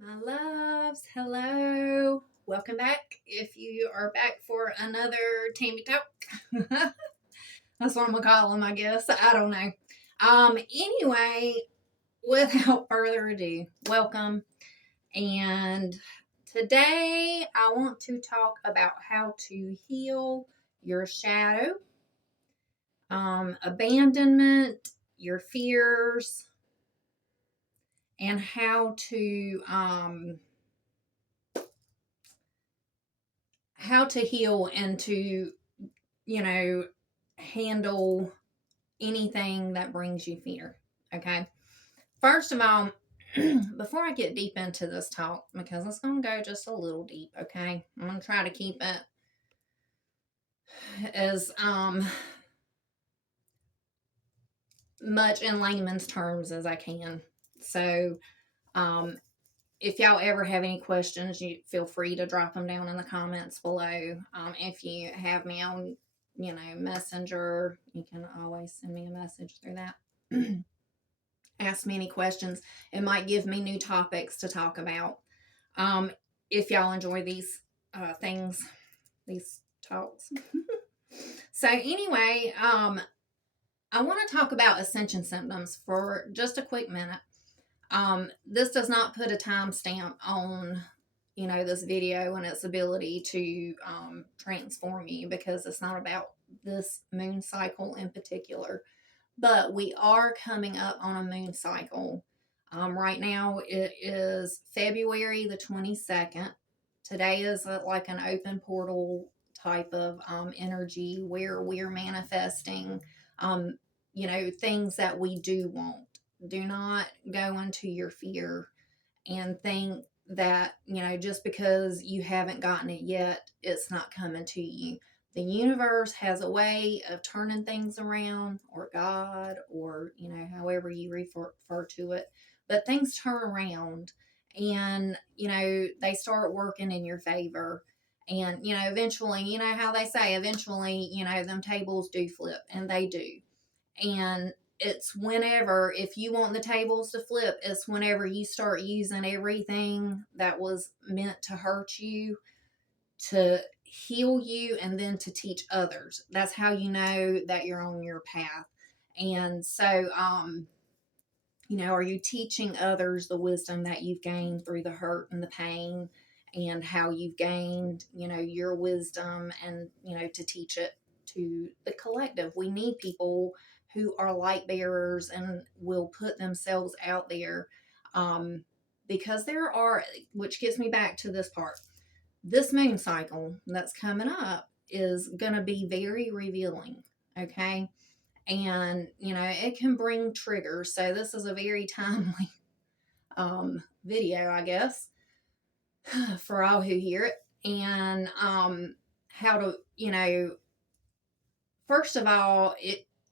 My loves, hello. Welcome back. If you are back for another Tammy Talk, that's what I'm gonna call them, I guess. I don't know. Anyway, without further ado, welcome. And today I want to talk about how to heal your shadow, abandonment, your fears, and how to heal and to handle anything that brings you fear. Okay. First of all, before I get deep into this talk, because it's going to go just a little deep, okay? I'm going to try to keep it as much in layman's terms as I can. So, um, if y'all ever have any questions, you feel free to drop them down in the comments below. If you have me on, Messenger, you can always send me a message through that. Ask me any questions. It might give me new topics to talk about. If y'all enjoy these things, these talks. So anyway, I want to talk about ascension symptoms for just a quick minute. This does not put a timestamp on, this video and its ability to transform you, because it's not about this moon cycle in particular. But we are coming up on a moon cycle. Right now it is February the 22nd. Today is like an open portal type of energy where we're manifesting, things that we do want. Do not go into your fear and think that, just because you haven't gotten it yet, it's not coming to you. The universe has a way of turning things around, or God, or, however you refer to it. But things turn around and, they start working in your favor. And, eventually, how they say, eventually, them tables do flip, and they do. And it's whenever, if you want the tables to flip, it's whenever you start using everything that was meant to hurt you to heal you and then to teach others. That's how you know that you're on your path. And so, are you teaching others the wisdom that you've gained through the hurt and the pain, and how you've gained, your wisdom, and, to teach it to the collective? We need people who are light bearers and will put themselves out there, because there are, which gets me back to this part. This moon cycle that's coming up is going to be very revealing, okay? And, it can bring triggers. So this is a very timely video, I guess, for all who hear it. And how to, first of all,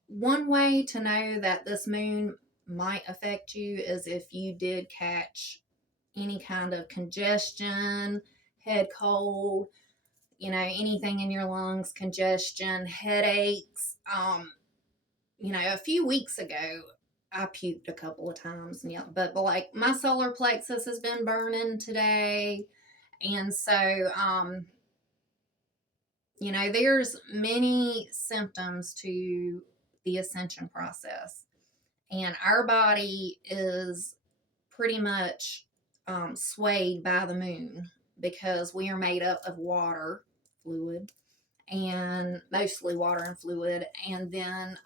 one way to know that this moon might affect you is if you did catch any kind of congestion, head cold, anything in your lungs, congestion, headaches. A few weeks ago, I puked a couple of times, but like my solar plexus has been burning today. And so, there's many symptoms to the ascension process. And our body is pretty much swayed by the moon, because we are made up of water, fluid, and mostly water and fluid. And then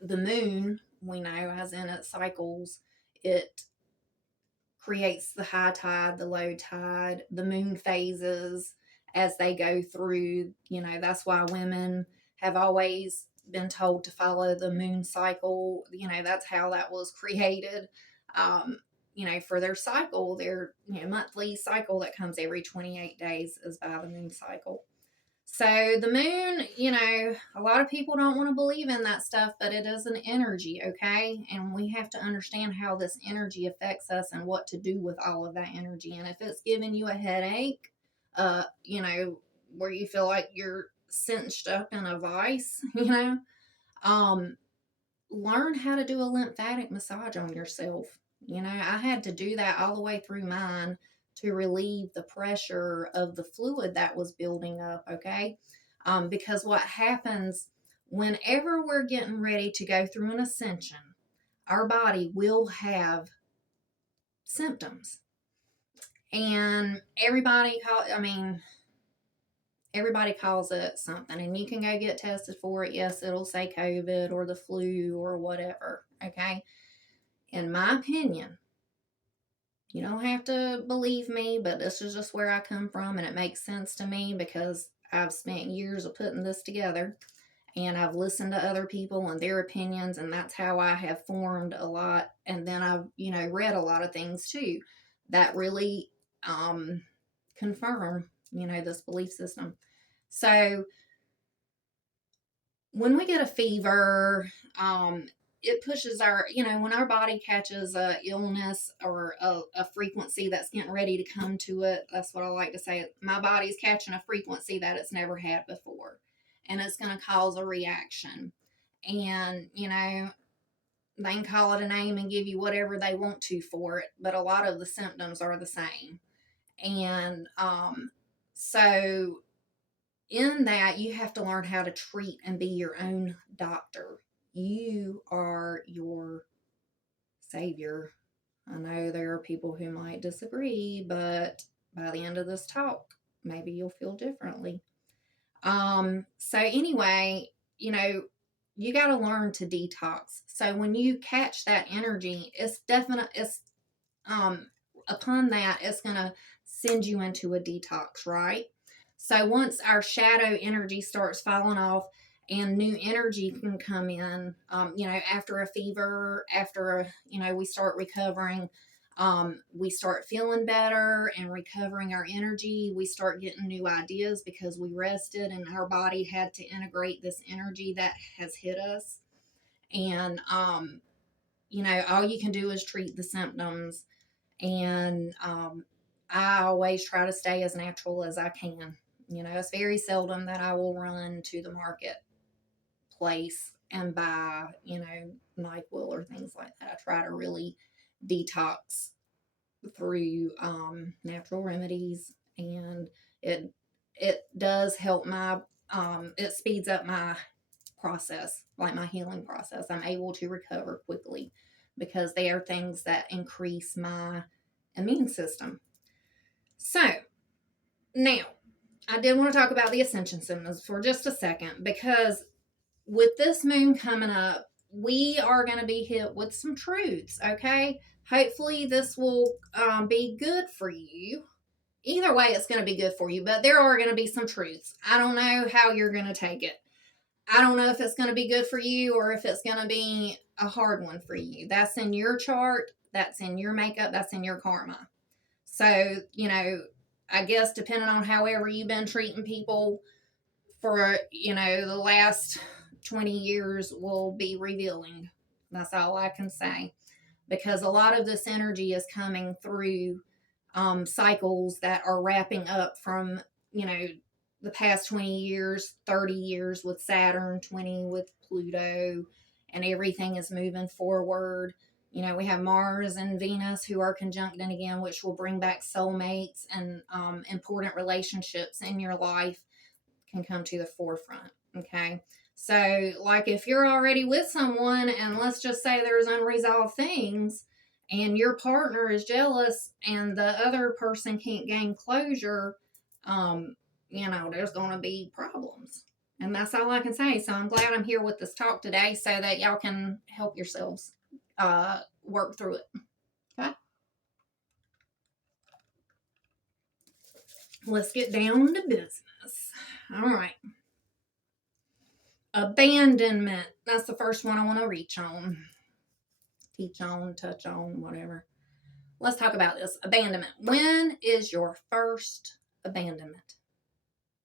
the moon, we know, as in its cycles, it creates the high tide, the low tide, the moon phases as they go through. That's why women have always been told to follow the moon cycle. That's how that was created. For their cycle, their monthly cycle that comes every 28 days is by the moon cycle. So the moon, a lot of people don't want to believe in that stuff, but it is an energy, okay? And we have to understand how this energy affects us and what to do with all of that energy. And if it's giving you a headache, where you feel like you're cinched up in a vice, learn how to do a lymphatic massage on yourself. You know, I had to do that all the way through mine to relieve the pressure of the fluid that was building up, okay? Because what happens whenever we're getting ready to go through an ascension, our body will have symptoms. And everybody calls it something, and you can go get tested for it. Yes, it'll say COVID or the flu or whatever, okay? In my opinion, you don't have to believe me, but this is just where I come from, and it makes sense to me because I've spent years of putting this together, and I've listened to other people and their opinions, and that's how I have formed a lot. And then I've, read a lot of things too that really confirm, this belief system. So when we get a fever, it pushes when our body catches a illness or a frequency that's getting ready to come to it. That's what I like to say. My body's catching a frequency that it's never had before, and it's going to cause a reaction. And, they can call it a name and give you whatever they want to for it, but a lot of the symptoms are the same. And, so in that, you have to learn how to treat and be your own doctor. You are your savior. I know there are people who might disagree, but by the end of this talk, maybe you'll feel differently. So anyway, you got to learn to detox. So when you catch that energy, upon that, it's going to send you into a detox, right? So once our shadow energy starts falling off and new energy can come in, after a fever, after, we start recovering, we start feeling better and recovering our energy. We start getting new ideas because we rested and our body had to integrate this energy that has hit us. And, all you can do is treat the symptoms. And I always try to stay as natural as I can. It's very seldom that I will run to the marketplace and buy, NyQuil or things like that. I try to really detox through natural remedies, and it does help it speeds up my process, like my healing process. I'm able to recover quickly because they are things that increase my immune system. So now I did want to talk about the ascension symptoms for just a second, because with this moon coming up, we are going to be hit with some truths, okay? Hopefully this will be good for you. Either way, it's going to be good for you, but there are going to be some truths. I don't know how you're going to take it. I don't know if it's going to be good for you or if it's going to be a hard one for you. That's in your chart. That's in your makeup. That's in your karma. So, I guess depending on however you've been treating people for, the last 20 years will be revealing. That's all I can say. Because a lot of this energy is coming through cycles that are wrapping up from, the past 20 years, 30 years with Saturn, 20 with Pluto, and everything is moving forward. We have Mars and Venus who are conjuncting again, which will bring back soulmates and important relationships in your life can come to the forefront. Okay. So, like, if you're already with someone and let's just say there's unresolved things and your partner is jealous and the other person can't gain closure, there's going to be problems. And that's all I can say. So I'm glad I'm here with this talk today so that y'all can help yourselves work through it. Okay. Let's get down to business. All right. Abandonment. That's the first one I want to reach on. Teach on, touch on, whatever. Let's talk about this. Abandonment. When is your first abandonment?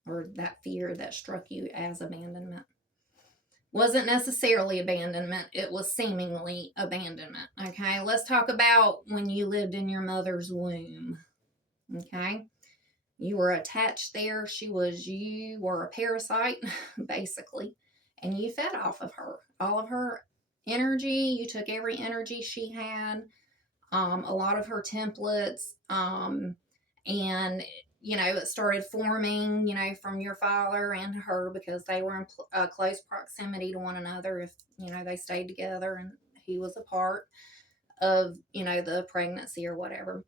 Or that fear that struck you as abandonment? Wasn't necessarily abandonment. It was seemingly abandonment. Okay. Let's talk about when you lived in your mother's womb. Okay. You were attached there. You were a parasite, basically. And you fed off of her. All of her energy. You took every energy she had. a lot of her templates, and it started forming, from your father and her, because they were in close proximity to one another. If they stayed together and he was a part of the pregnancy or whatever.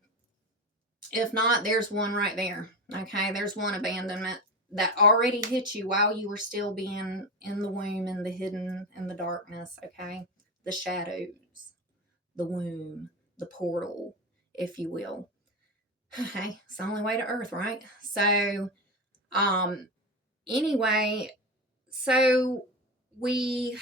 If not, there's one right there. Okay, there's one abandonment that already hit you while you were still being in the womb, in the hidden, in the darkness. Okay, the shadows, the womb, the portal, if you will. Okay, it's the only way to Earth, right? So, anyway, so we,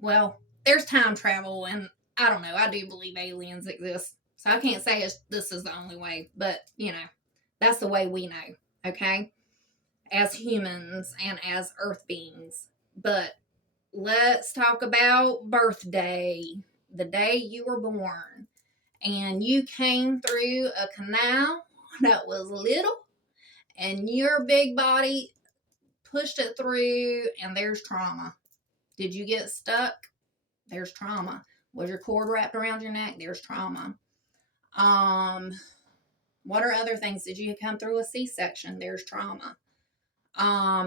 well, there's time travel, and I don't know, I do believe aliens exist. So I can't say this is the only way, but that's the way we know, okay, as humans and as Earth beings. But let's talk about birthday, the day you were born, and you came through a canal that was little, and your big body pushed it through, and there's trauma. Did you get stuck? There's trauma. Was your cord wrapped around your neck? There's trauma. What are other things? Did you come through a C-section? There's trauma.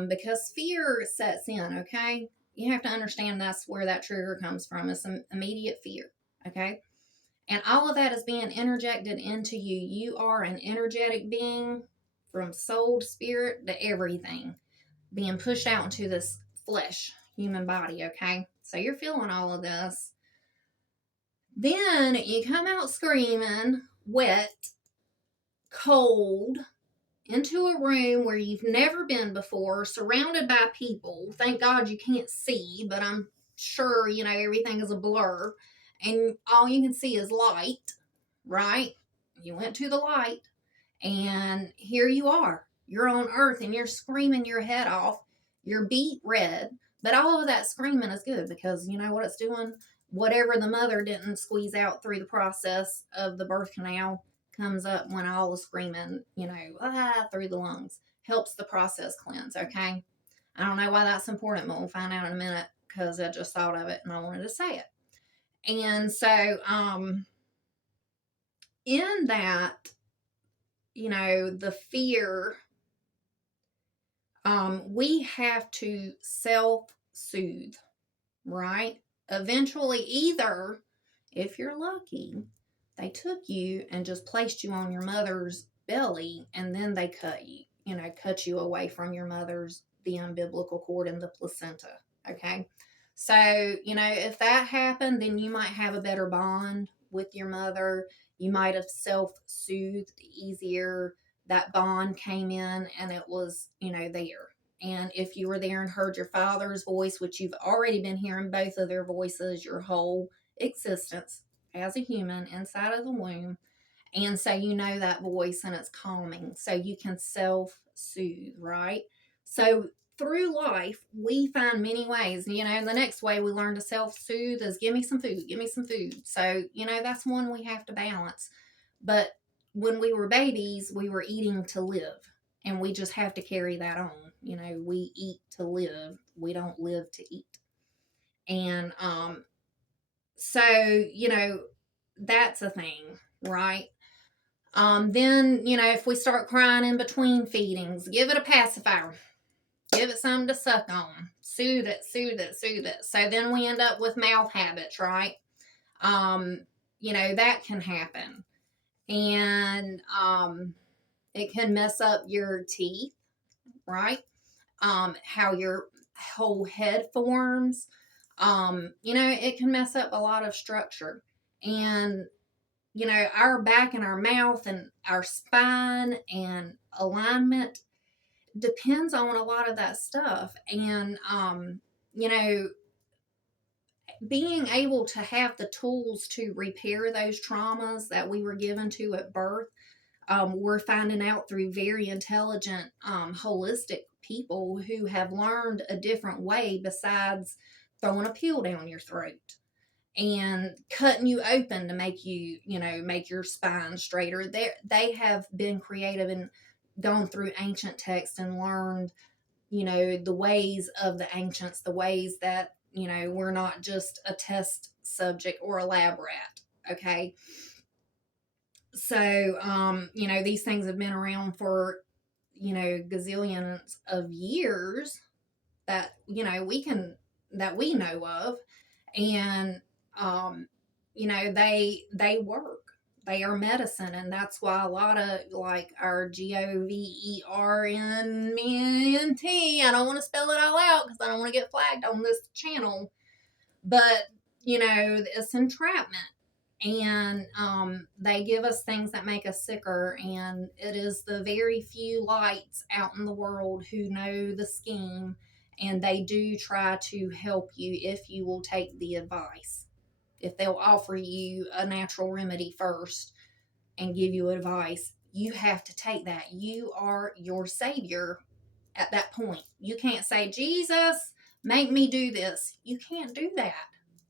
Because fear sets in, okay? You have to understand that's where that trigger comes from. It's some immediate fear, okay? And all of that is being interjected into you. You are an energetic being, from soul to spirit to everything, being pushed out into this flesh, human body, okay? So you're feeling all of this. Then you come out screaming, wet, cold, into a room where you've never been before, surrounded by people. Thank God you can't see, but I'm sure, everything is a blur. And all you can see is light, right? You went to the light, and here you are. You're on Earth, and you're screaming your head off. You're beet red. But all of that screaming is good, because you know what it's doing? Whatever the mother didn't squeeze out through the process of the birth canal comes up when all the screaming, through the lungs. Helps the process cleanse, okay? I don't know why that's important, but we'll find out in a minute, because I just thought of it and I wanted to say it. And so, in that, the fear, we have to self-soothe, right? Eventually, either, if you're lucky, they took you and just placed you on your mother's belly, and then they cut you away from your mother's, the umbilical cord and the placenta, okay? So, if that happened, then you might have a better bond with your mother. You might have self-soothed easier. That bond came in, and it was, there. And if you were there and heard your father's voice, which you've already been hearing both of their voices your whole existence as a human inside of the womb, and so that voice, and it's calming, so you can self-soothe, right? So through life, we find many ways. The next way we learn to self-soothe is give me some food, give me some food. So, that's one we have to balance. But when we were babies, we were eating to live, and we just have to carry that on. We eat to live. We don't live to eat. And so, that's a thing, right? Then, if we start crying in between feedings, give it a pacifier. Give it something to suck on. Soothe it, soothe it, soothe it. So then we end up with mouth habits, right? That can happen. And it can mess up your teeth, right? How your whole head forms. It can mess up a lot of structure. And our back and our mouth and our spine and alignment depends on a lot of that stuff. And, being able to have the tools to repair those traumas that we were given to at birth, we're finding out through very intelligent, holistic people who have learned a different way besides throwing a pill down your throat and cutting you open to make you, make your spine straighter. They have been creative and gone through ancient texts and learned, the ways of the ancients, the ways that, we're not just a test subject or a lab rat, okay? So, these things have been around for, gazillions of years that, that we know of. And, um, they work. They are medicine. And that's why a lot of like our government, I don't want to spell it all out because I don't want to get flagged on this channel, but it's entrapment. And they give us things that make us sicker, and it is the very few lights out in the world who know the scheme, and they do try to help you if you will take the advice. If they'll offer you a natural remedy first and give you advice, you have to take that. You are your savior at that point. You can't say, Jesus, make me do this. You can't do that.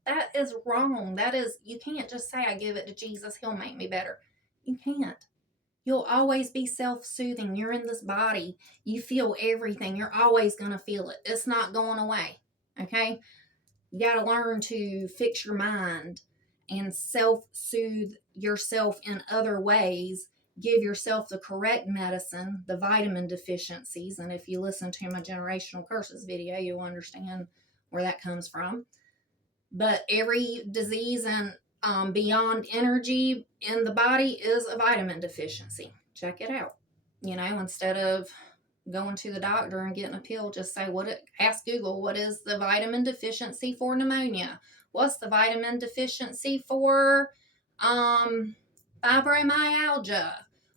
That is wrong. You can't just say, I give it to Jesus, he'll make me better. You can't. You'll always be self soothing. You're in this body. You feel everything. You're always going to feel it. It's not going away. Okay? You got to learn to fix your mind and self soothe yourself in other ways. Give yourself the correct medicine, the vitamin deficiencies. And if you listen to my generational curses video, you'll understand where that comes from. But every disease and beyond energy in the body is a vitamin deficiency. Check it out. Instead of going to the doctor and getting a pill, just say, ask Google, what is the vitamin deficiency for pneumonia? What's the vitamin deficiency for fibromyalgia?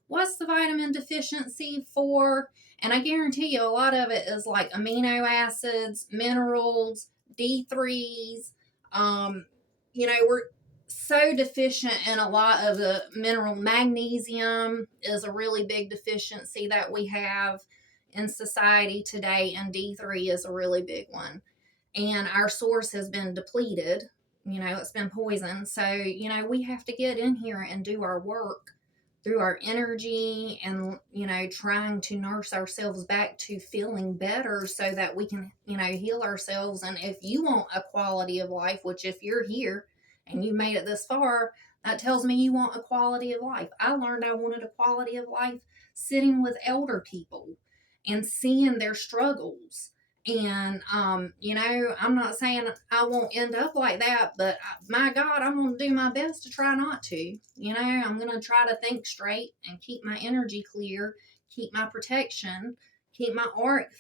What's the vitamin deficiency for? And I guarantee you a lot of it is like amino acids, minerals, D3s. We're so deficient in a lot of the mineral. Magnesium is a really big deficiency that we have in society today, and D3 is a really big one. And our source has been depleted. It's been poisoned. So, we have to get in here and do our work through our energy and, trying to nurse ourselves back to feeling better so that we can, heal ourselves. And if you want a quality of life, which if you're here and you made it this far, that tells me you want a quality of life. I learned I wanted a quality of life sitting with elder people and seeing their struggles. And, I'm not saying I won't end up like that, but my God, I'm going to do my best to try not to. I'm going to try to think straight and keep my energy clear, keep my protection, keep my auric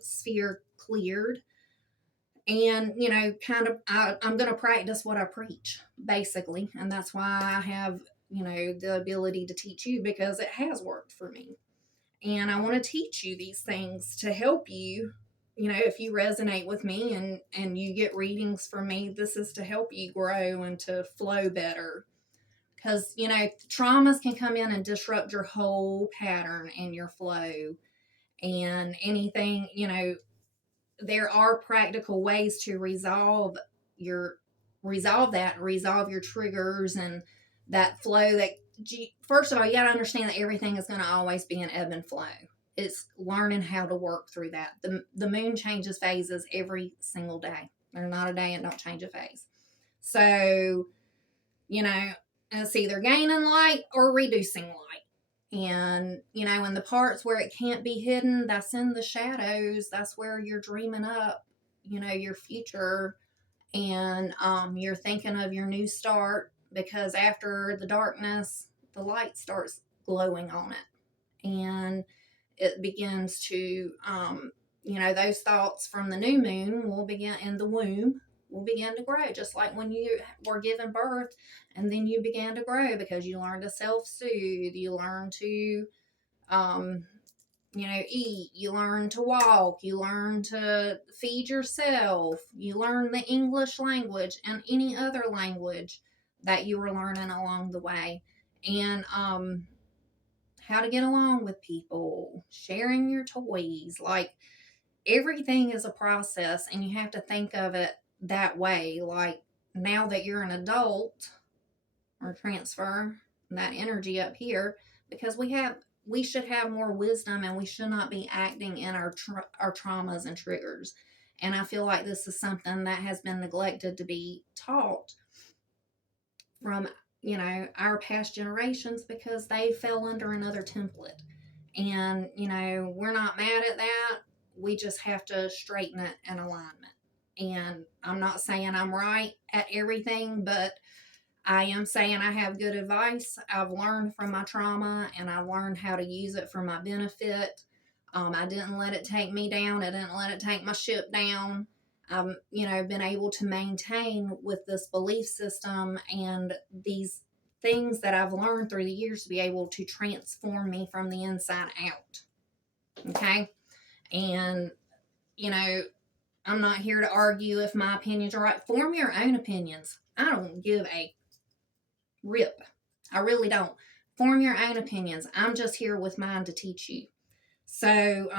sphere cleared. And, I'm going to practice what I preach, basically. And that's why I have, the ability to teach you, because it has worked for me. And I want to teach you these things to help you. If you resonate with me and you get readings from me, this is to help you grow and to flow better. Because, traumas can come in and disrupt your whole pattern and your flow. And anything, there are practical ways to resolve your triggers and that flow. That first of all, you got to understand that everything is going to always be an ebb and flow. It's learning how to work through that. The moon changes phases every single day. There's not a day it don't change a phase. So, it's either gaining light or reducing light. And, in the parts where it can't be hidden, that's in the shadows. That's where you're dreaming up, your future. And you're thinking of your new start, because after the darkness, the light starts glowing on it. And it begins to, those thoughts from the new moon will begin in the womb, will begin to grow, just like when you were given birth, and then you began to grow because you learn to self-soothe, you learn to, eat, you learn to walk, you learn to feed yourself, you learn the English language and any other language that you were learning along the way. And, how to get along with people, sharing your toys, like everything is a process, and you have to think of it that way. Like now that you're an adult, or transfer that energy up here, because we should have more wisdom, and we should not be acting in our traumas and triggers. And I feel like this is something that has been neglected to be taught from our past generations because they fell under another template. And, we're not mad at that. We just have to straighten it in alignment. And I'm not saying I'm right at everything, but I am saying I have good advice. I've learned from my trauma and I learned how to use it for my benefit. I didn't let it take me down. I didn't let it take my ship down. Been able to maintain with this belief system and these things that I've learned through the years to be able to transform me from the inside out. Okay. And, I'm not here to argue if my opinions are right. Form your own opinions. I don't give a rip. I really don't. Form your own opinions. I'm just here with mine to teach you. So,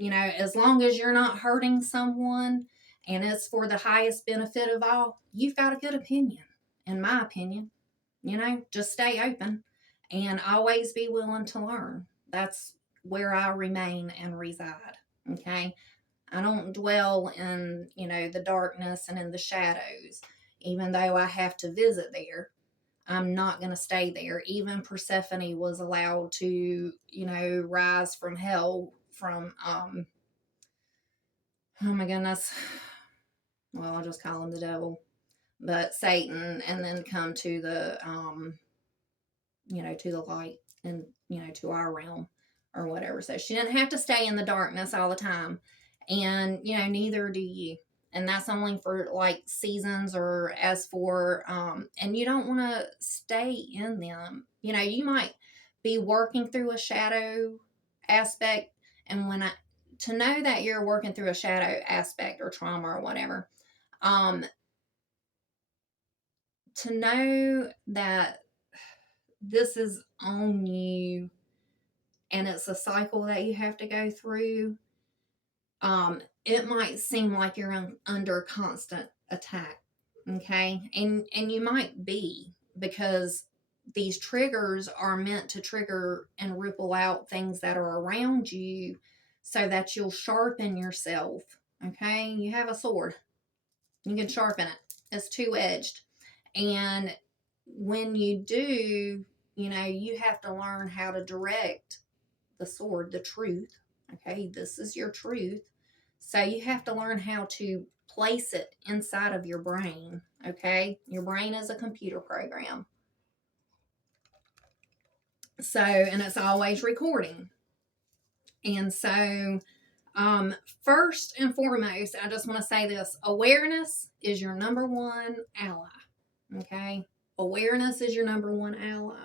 as long as you're not hurting someone and it's for the highest benefit of all, you've got a good opinion, in my opinion. Just stay open and always be willing to learn. That's where I remain and reside. Okay. I don't dwell in, the darkness and in the shadows, even though I have to visit there. I'm not going to stay there. Even Persephone was allowed to, rise from hell from, oh my goodness. Well, I'll just call him the devil, but Satan, and then come to the, to the light and, to our realm or whatever. So she didn't have to stay in the darkness all the time. And, neither do you. And that's only for like seasons or as for, and you don't want to stay in them. You might be working through a shadow aspect. And to know that you're working through a shadow aspect or trauma or whatever, to know that this is on you and it's a cycle that you have to go through, it might seem like you're under constant attack. Okay. And you might be, because these triggers are meant to trigger and ripple out things that are around you so that you'll sharpen yourself. Okay. You have a sword, you can sharpen it. It's two-edged. And when you do, you have to learn how to direct the sword, the truth. Okay, this is your truth. So you have to learn how to place it inside of your brain. Okay, your brain is a computer program. So, and it's always recording. And so, first and foremost, I just want to say this: awareness is your number one ally. Okay, awareness is your number one ally.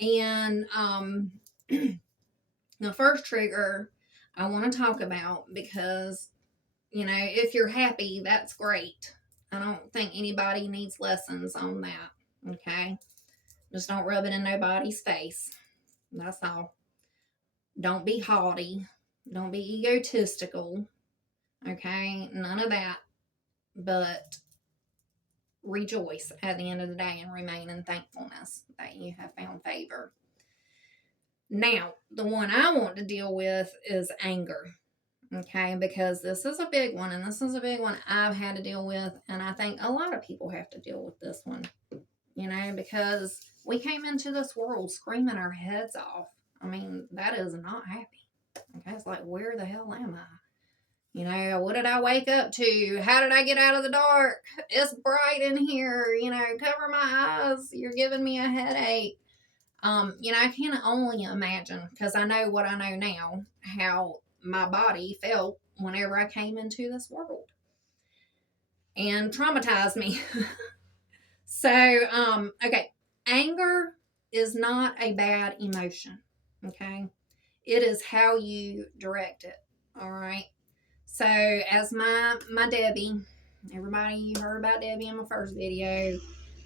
And the first trigger I want to talk about, because, if you're happy, that's great. I don't think anybody needs lessons on that. Okay. Just don't rub it in nobody's face. That's all. Don't be haughty. Don't be egotistical. Okay. None of that. But rejoice at the end of the day and remain in thankfulness that you have found favor. Now, the one I want to deal with is anger. Okay, because this is a big one, and this is a big one I've had to deal with, and I think a lot of people have to deal with this one, because we came into this world screaming our heads off. I mean, that is not happy. Okay, it's like, where the hell am I? What did I wake up to? How did I get out of the dark? It's bright in here, cover my eyes. You're giving me a headache. I can only imagine, because I know what I know now, how my body felt whenever I came into this world and traumatized me. So, okay, anger is not a bad emotion. Okay, it is how you direct it. All right. So, as my Debbie, everybody, you heard about Debbie in my first video.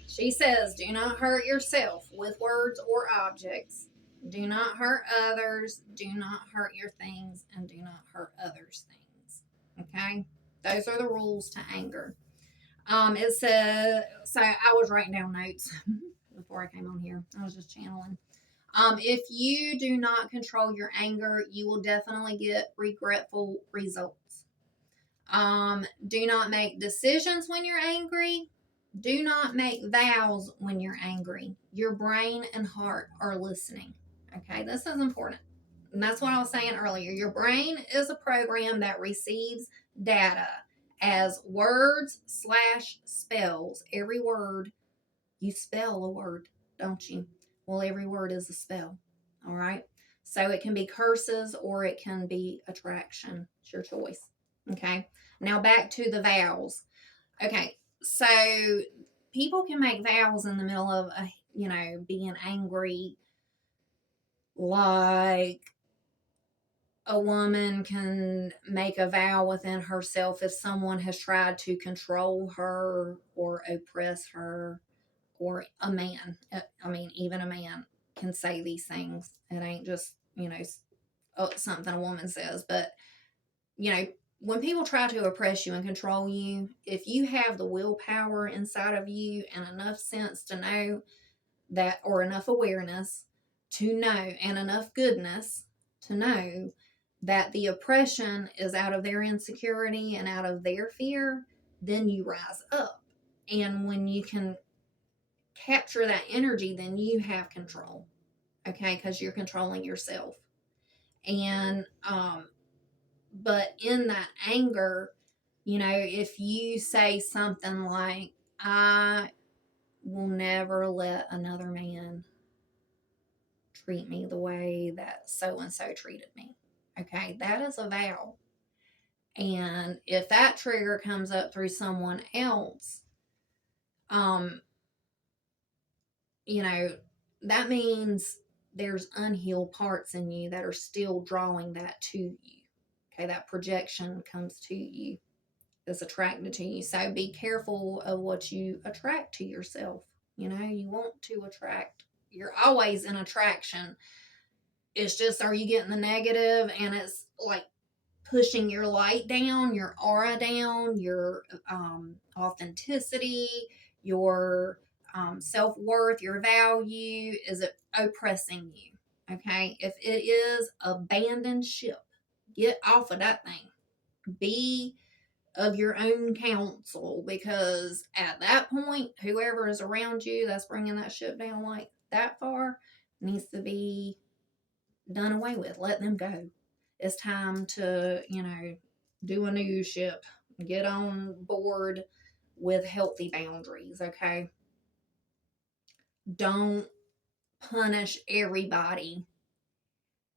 She says, do not hurt yourself with words or objects. Do not hurt others. Do not hurt your things. And do not hurt others' things. Okay? Those are the rules to anger. It said, so I was writing down notes before I came on here. I was just channeling. If you do not control your anger, you will definitely get regretful results. Do not make decisions when you're angry. Do not make vows when you're angry. Your brain and heart are listening. Okay, this is important. And that's what I was saying earlier. Your brain is a program that receives data as words slash spells. Every word, you spell a word, don't you? Well, every word is a spell. All right. So it can be curses or it can be attraction. It's your choice. Okay. Now back to the vows. Okay. So people can make vows in the middle of being angry, like a woman can make a vow within herself if someone has tried to control her or oppress her, or a man. I mean, even a man can say these things. It ain't just, something a woman says. But, when people try to oppress you and control you, if you have the willpower inside of you and enough sense to know that, or enough awareness to know, and enough goodness to know that the oppression is out of their insecurity and out of their fear, then you rise up. And when you can capture that energy, then you have control. Okay, because you're controlling yourself. And but in that anger, if you say something like, I will never let another man treat me the way that so and so treated me. Okay, that is a vow. And if that trigger comes up through someone else, um, that means there's unhealed parts in you that are still drawing that to you. Okay, that projection comes to you, is attracted to you. So be careful of what you attract to yourself. You want to attract, you're always in attraction. It's just, are you getting the negative and it's like pushing your light down, your aura down, your authenticity, your self-worth, your value? Is it oppressing you? Okay, if it is, abandon ship, get off of that thing, be of your own counsel, because at that point, whoever is around you that's bringing that ship down like that far needs to be done away with. Let them go. It's time to, do a new ship, get on board with healthy boundaries. Okay, don't punish everybody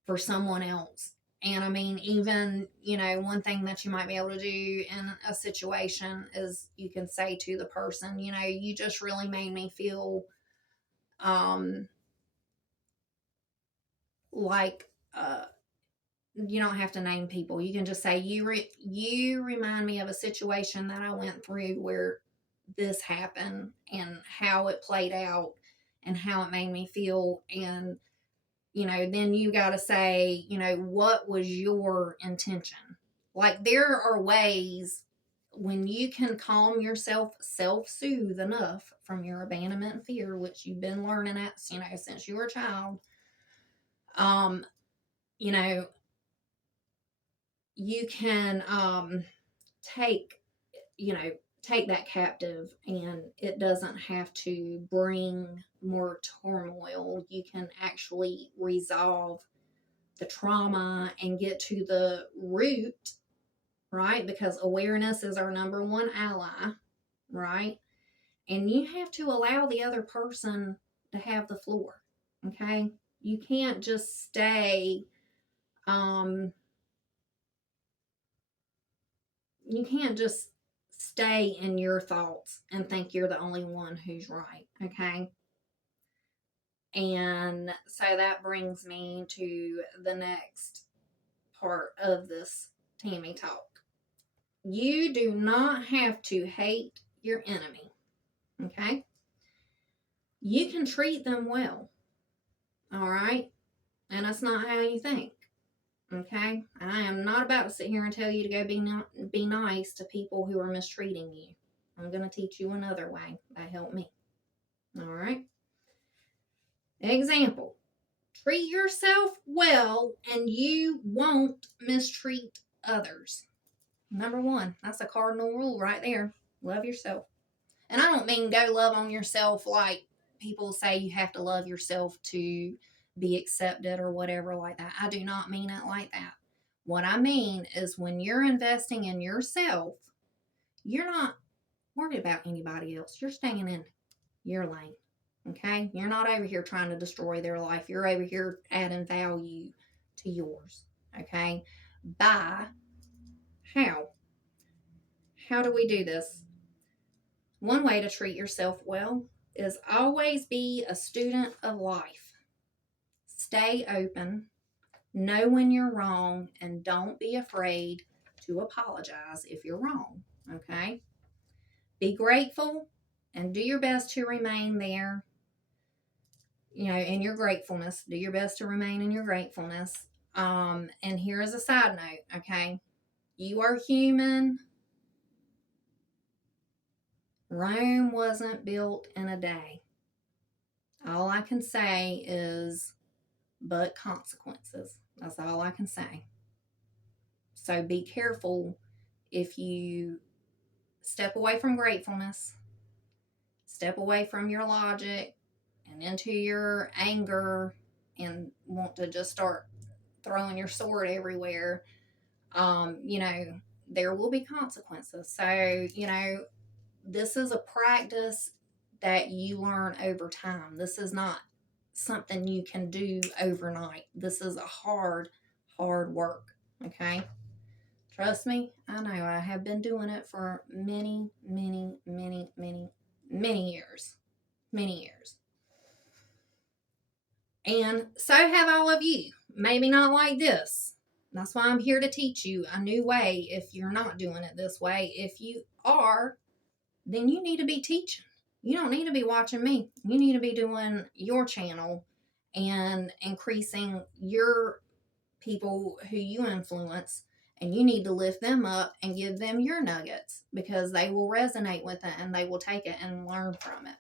for someone else. And I mean, even, one thing that you might be able to do in a situation is you can say to the person, you just really made me feel like, you don't have to name people. You can just say, you remind me of a situation that I went through where this happened and how it played out and how it made me feel. And then you got to say, what was your intention? Like, there are ways when you can calm yourself, self-soothe enough from your abandonment and fear, which you've been learning at, since you were a child. You know, you can take, take that captive, and it doesn't have to bring more turmoil. You can actually resolve the trauma and get to the root, right? Because awareness is our number one ally, right? And you have to allow the other person to have the floor, okay? You can't just stay, you can't just stay in your thoughts and think you're the only one who's right, okay? And so that brings me to the next part of this Tammy talk. You do not have to hate your enemy, okay? You can treat them well, all right? And that's not how you think, okay? I am not about to sit here and tell you to go be nice to people who are mistreating you. I'm going to teach you another way that helped me, all right? Example, treat yourself well and you won't mistreat others. Number one, that's a cardinal rule right there. Love yourself. And I don't mean go love on yourself like people say you have to love yourself to be accepted or whatever like that. I do not mean it like that. What I mean is when you're investing in yourself, you're not worried about anybody else. You're staying in your lane. Okay? You're not over here trying to destroy their life. You're over here adding value to yours. Okay? By how? How do we do this? One way to treat yourself well is always be a student of life. Stay open, know when you're wrong, and don't be afraid to apologize if you're wrong. Okay? Be grateful and do your best to remain there, in your gratefulness. Do your best to remain in your gratefulness. And here is a side note, okay? You are human. Rome wasn't built in a day. All I can say is, but consequences. That's all I can say. So be careful if you step away from gratefulness, step away from your logic and into your anger and want to just start throwing your sword everywhere. There will be consequences. So, this is a practice that you learn over time. This is not something you can do overnight. This is a hard work. Okay? Trust me, I know I have been doing it for many, many, many, many, many years. Many years. And so have all of you. Maybe not like this. That's why I'm here to teach you a new way if you're not doing it this way. If you are, then you need to be teaching. You don't need to be watching me. You need to be doing your channel and increasing your people who you influence, and you need to lift them up and give them your nuggets because they will resonate with it and they will take it and learn from it.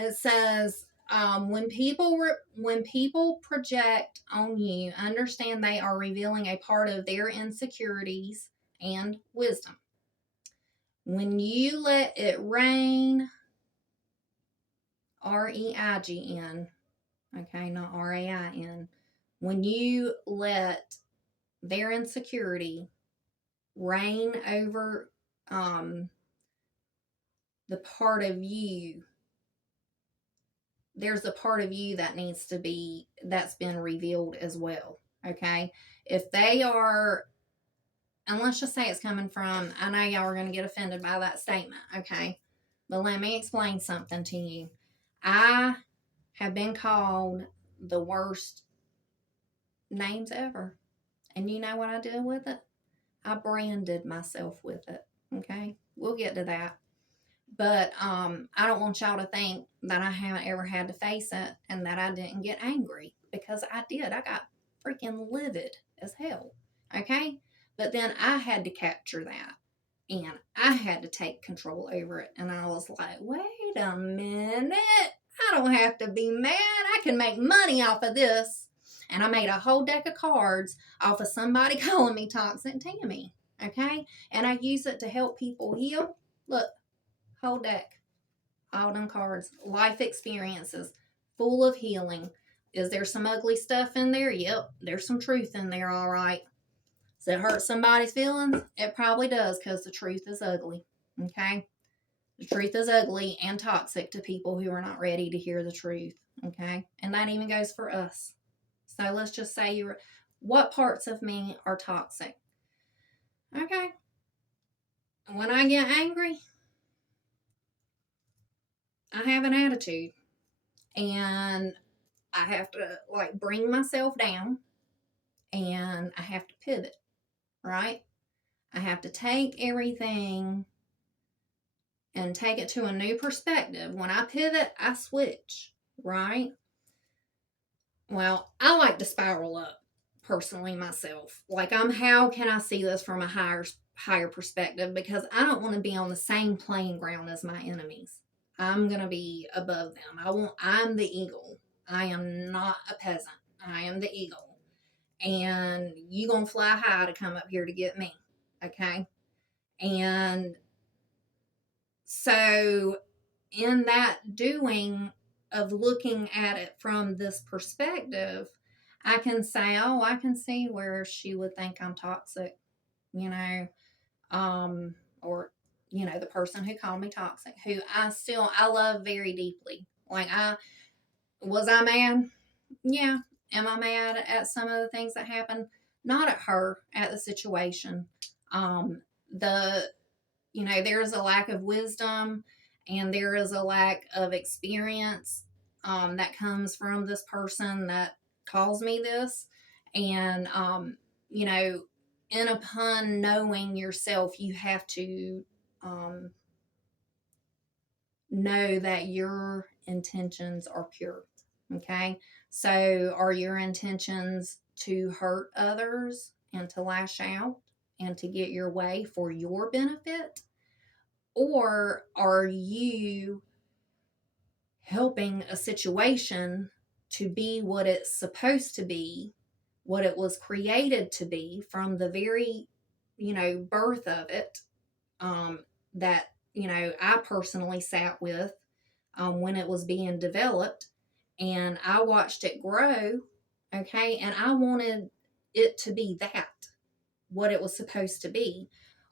It says, when people project on you, understand they are revealing a part of their insecurities and wisdom. When you let it rain, REIGN, okay, not RAIN. When you let their insecurity reign over the part of you, there's a part of you that's been revealed as well. Okay. If they are, and let's just say it's coming from, I know y'all are going to get offended by that statement. Okay. But let me explain something to you. I have been called the worst names ever. And you know what I did with it? I branded myself with it. Okay. We'll get to that. But I don't want y'all to think that I haven't ever had to face it and that I didn't get angry, because I did. I got freaking livid as hell. Okay? But then I had to capture that and I had to take control over it. And I was like, wait a minute. I don't have to be mad. I can make money off of this. And I made a whole deck of cards off of somebody calling me Toxic Tammy. Okay? And I use it to help people heal. Look. Whole deck. All them cards. Life experiences. Full of healing. Is there some ugly stuff in there? Yep. There's some truth in there, all right. Does it hurt somebody's feelings? It probably does, because the truth is ugly. Okay? The truth is ugly and toxic to people who are not ready to hear the truth. Okay? And that even goes for us. So let's just say what parts of me are toxic? Okay. When I get angry, I have an attitude, and I have to bring myself down, and I have to pivot, right? I have to take everything and take it to a new perspective. When I pivot, I switch, right? Well, I like to spiral up personally myself. How can I see this from a higher perspective? Because I don't want to be on the same playing ground as my enemies. I'm going to be above them. I'm the eagle. I am not a peasant. I am the eagle. And you going to fly high to come up here to get me. Okay? And So in that doing of looking at it from this perspective, I can say, oh, I can see where she would think I'm toxic, you know, um, or, you know, the person who called me toxic, who I love very deeply. Like, was I mad? Yeah. Am I mad at some of the things that happened? Not at her, at the situation. Um, the there is a lack of wisdom and there is a lack of experience that comes from this person that calls me this. And, and upon knowing yourself, you have to um, know that your intentions are pure. Okay. So, are your intentions to hurt others and to lash out and to get your way for your benefit? Or are you helping a situation to be what it's supposed to be, what it was created to be from the very, birth of it? That, I personally sat with when it was being developed, and I watched it grow. Okay. And I wanted it to be what it was supposed to be.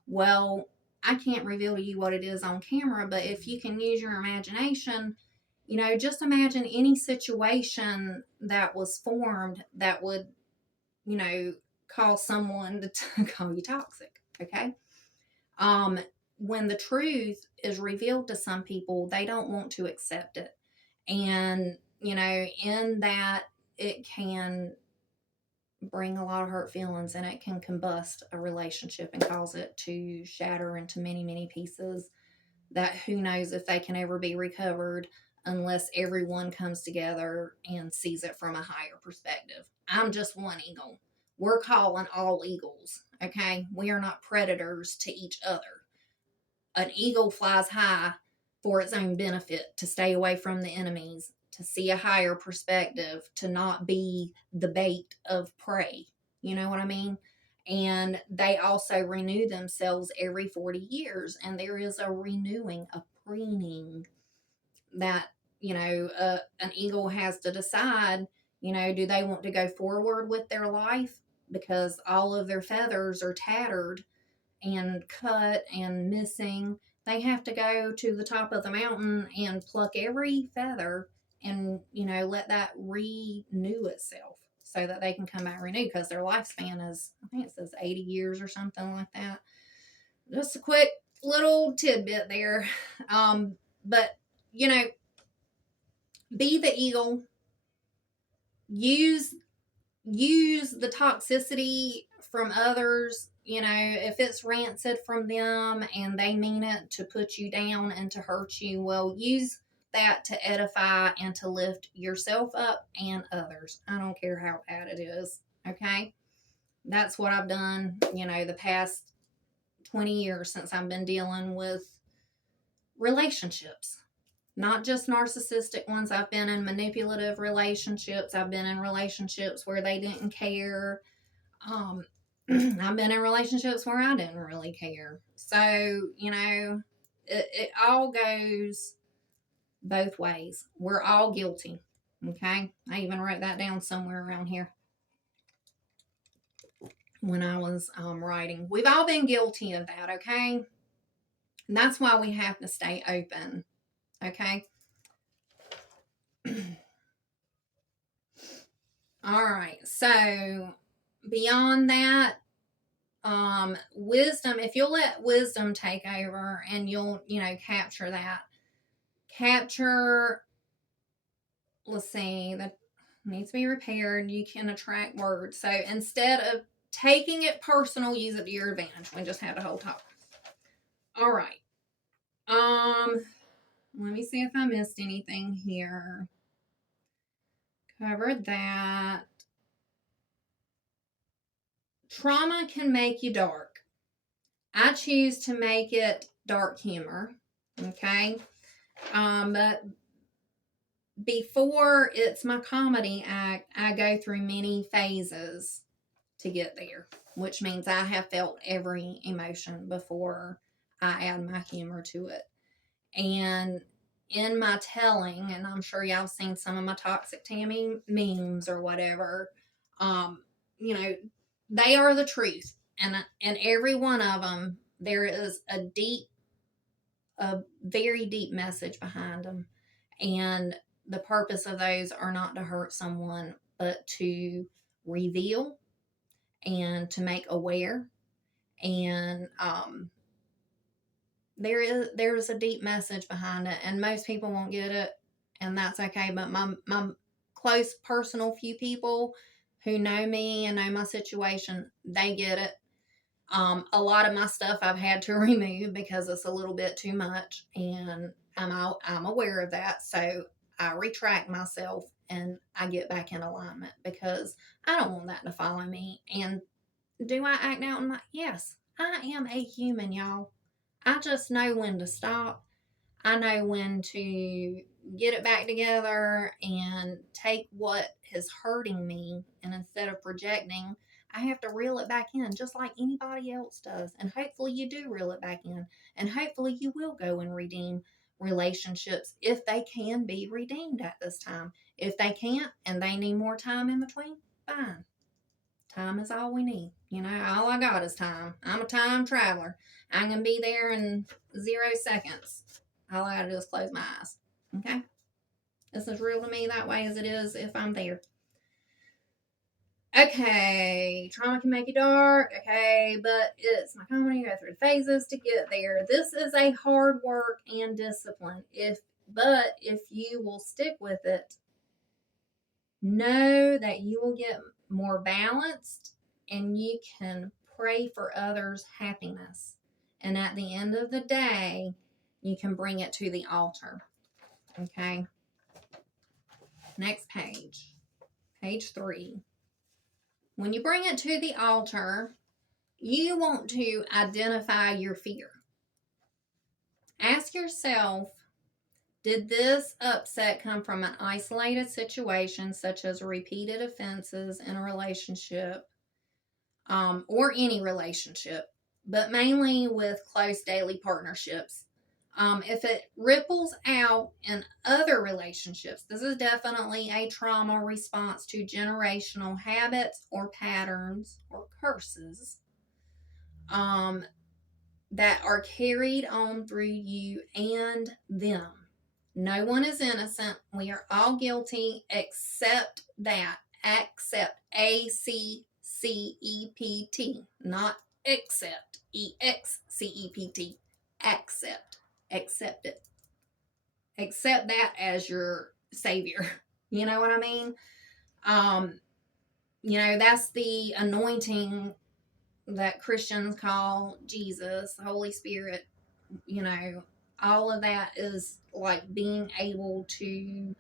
Well, I can't reveal to you what it is on camera, but if you can use your imagination, just imagine any situation that was formed that would, cause someone to call you toxic. Okay. Um, when the truth is revealed to some people, they don't want to accept it. And, in that, it can bring a lot of hurt feelings and it can combust a relationship and cause it to shatter into many, many pieces that who knows if they can ever be recovered unless everyone comes together and sees it from a higher perspective. I'm just one eagle. We're calling all eagles, okay? We are not predators to each other. An eagle flies high for its own benefit, to stay away from the enemies, to see a higher perspective, to not be the bait of prey. You know what I mean? And they also renew themselves every 40 years. And there is a renewing, a preening that, an eagle has to decide, do they want to go forward with their life because all of their feathers are tattered and cut and missing. They have to go to the top of the mountain and pluck every feather and, let that renew itself so that they can come back renewed, because their lifespan is, I think it says 80 years or something like that. Just a quick little tidbit there. But, be the eagle. Use the toxicity from others, if it's rancid from them and they mean it to put you down and to hurt you, well, use that to edify and to lift yourself up and others. I don't care how bad it is. Okay. That's what I've done, the past 20 years since I've been dealing with relationships. Not just narcissistic ones. I've been in manipulative relationships. I've been in relationships where they didn't care. I've been in relationships where I didn't really care. So, it all goes both ways. We're all guilty. Okay. I even wrote that down somewhere around here when I was writing. We've all been guilty of that. Okay. And that's why we have to stay open. Okay. All right. So beyond that, wisdom, if you'll let wisdom take over and you'll, capture, let's see, that needs to be repaired. You can attract words. So instead of taking it personal, use it to your advantage. We just had a whole talk. All right. Let me see if I missed anything here. Covered that. Trauma can make you dark. I choose to make it dark humor. Okay. But before it's my comedy act, I go through many phases to get there, which means I have felt every emotion before I add my humor to it. And in my telling, and I'm sure y'all have seen some of my Toxic Tammy memes or whatever, um, you know, they are the truth. And every one of them, there is a very deep message behind them. And the purpose of those are not to hurt someone, but to reveal and to make aware. And there's a deep message behind it, and most people won't get it, and that's okay. But my close personal few people who know me and know my situation, they get it. A lot of my stuff I've had to remove because it's a little bit too much, and I'm aware of that. So I retract myself and I get back in alignment because I don't want that to follow me. And do I act out in my? Yes, I am a human, y'all. I just know when to stop. I know when to get it back together and take what is hurting me, and instead of projecting, I have to reel it back in just like anybody else does. And hopefully you do reel it back in. And hopefully you will go and redeem relationships if they can be redeemed at this time. If they can't and they need more time in between, fine. Time is all we need. You know, all I got is time. I'm a time traveler. I can be there in 0 seconds. All I gotta do is close my eyes. Okay? This is real to me that way as it is if I'm there. Okay, trauma can make you dark. Okay, but it's my comedy. Go through phases to get there. This is a hard work and discipline. But if you will stick with it, know that you will get more balanced and you can pray for others' happiness. And at the end of the day, you can bring it to the altar. Okay? Next page. Page 3. When you bring it to the altar, you want to identify your fear. Ask yourself, did this upset come from an isolated situation, such as repeated offenses in a relationship, or any relationship, but mainly with close daily partnerships? If it ripples out in other relationships, this is definitely a trauma response to generational habits or patterns or curses that are carried on through you and them. No one is innocent. We are all guilty except that. Accept. ACCEPT. Not accept. EXCEPT. Accept. Accept it. Accept that as your savior. You know what I mean? That's the anointing that Christians call Jesus, Holy Spirit. All of that is like being able to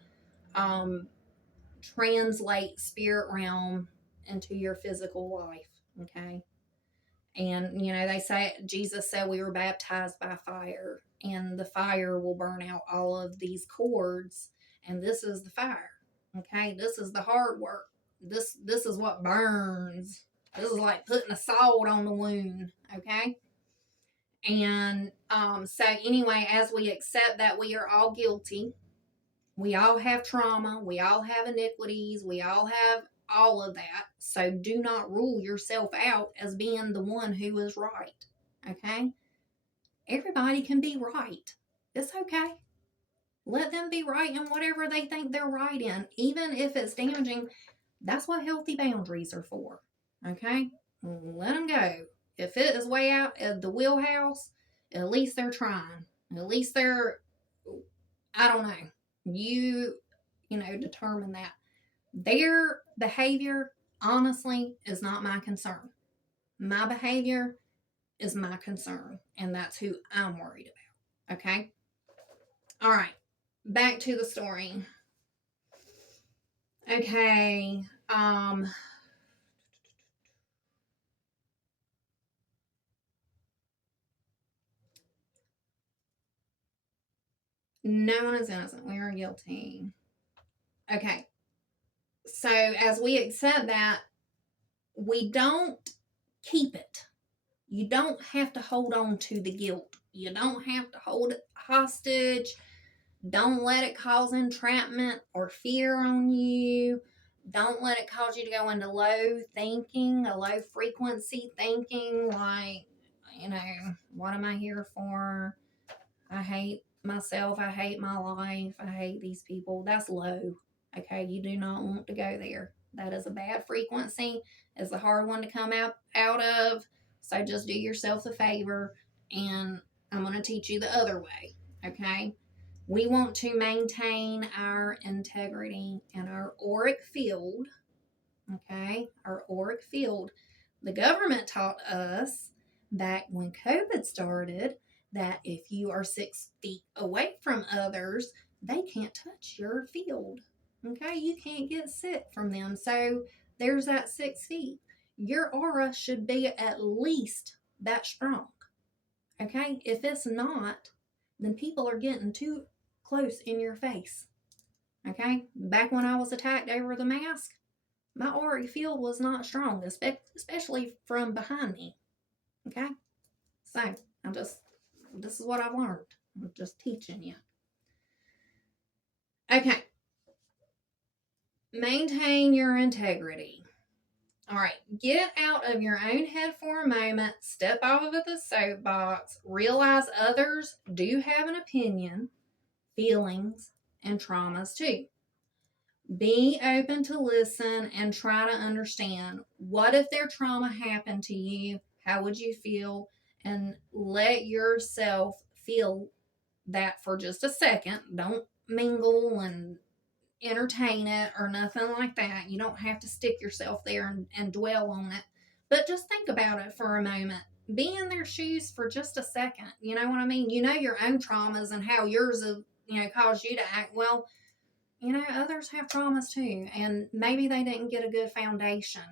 translate spirit realm into your physical life. Okay. And, they say, Jesus said we were baptized by fire, and the fire will burn out all of these cords. And this is the fire. Okay. This is the hard work. This is what burns. This is like putting a salt on the wound. Okay. And so anyway, as we accept that we are all guilty, we all have trauma, we all have iniquities, we all have all of that. So do not rule yourself out as being the one who is right. Okay? Everybody can be right. It's okay. Let them be right in whatever they think they're right in, even if it's damaging. That's what healthy boundaries are for. Okay? Let them go. If it is way out of the wheelhouse, at least they're trying. At least they're, I don't know. You determine that. Their behavior, honestly, is not my concern. My behavior is my concern, and that's who I'm worried about. Okay? All right. Back to the story. Okay. No one is innocent. We are guilty. Okay. So as we accept that, we don't keep it. You don't have to hold on to the guilt You don't have to hold it hostage. Don't let it cause entrapment or fear on you. Don't let it cause you to go into low thinking, a low frequency thinking, like, what am I here for? I hate myself. I hate my life. I hate these people. That's low. Okay. You do not want to go there. That is a bad frequency. It's a hard one to come out of. So just do yourself a favor, and I'm going to teach you the other way. Okay. We want to maintain our integrity and our auric field. Okay. Our auric field. The government taught us back when COVID started that if you are 6 feet away from others, they can't touch your field. Okay. You can't get sick from them. So there's that 6 feet. Your aura should be at least that strong. Okay. If it's not, then people are getting too close in your face. Okay. Back when I was attacked over the mask, my auric field was not strong, especially from behind me. Okay? So, this is what I've learned. I'm just teaching you. Okay. Maintain your integrity. All right. Get out of your own head for a moment. Step off of the soapbox. Realize others do have an opinion, feelings, and traumas too. Be open to listen and try to understand. What if their trauma happened to you? How would you feel? And let yourself feel that for just a second. Don't mingle and entertain it or nothing like that. You don't have to stick yourself there and dwell on it. But just think about it for a moment. Be in their shoes for just a second. You know what I mean? You know your own traumas and how yours have, caused you to act. Well, others have traumas too, and maybe they didn't get a good foundation.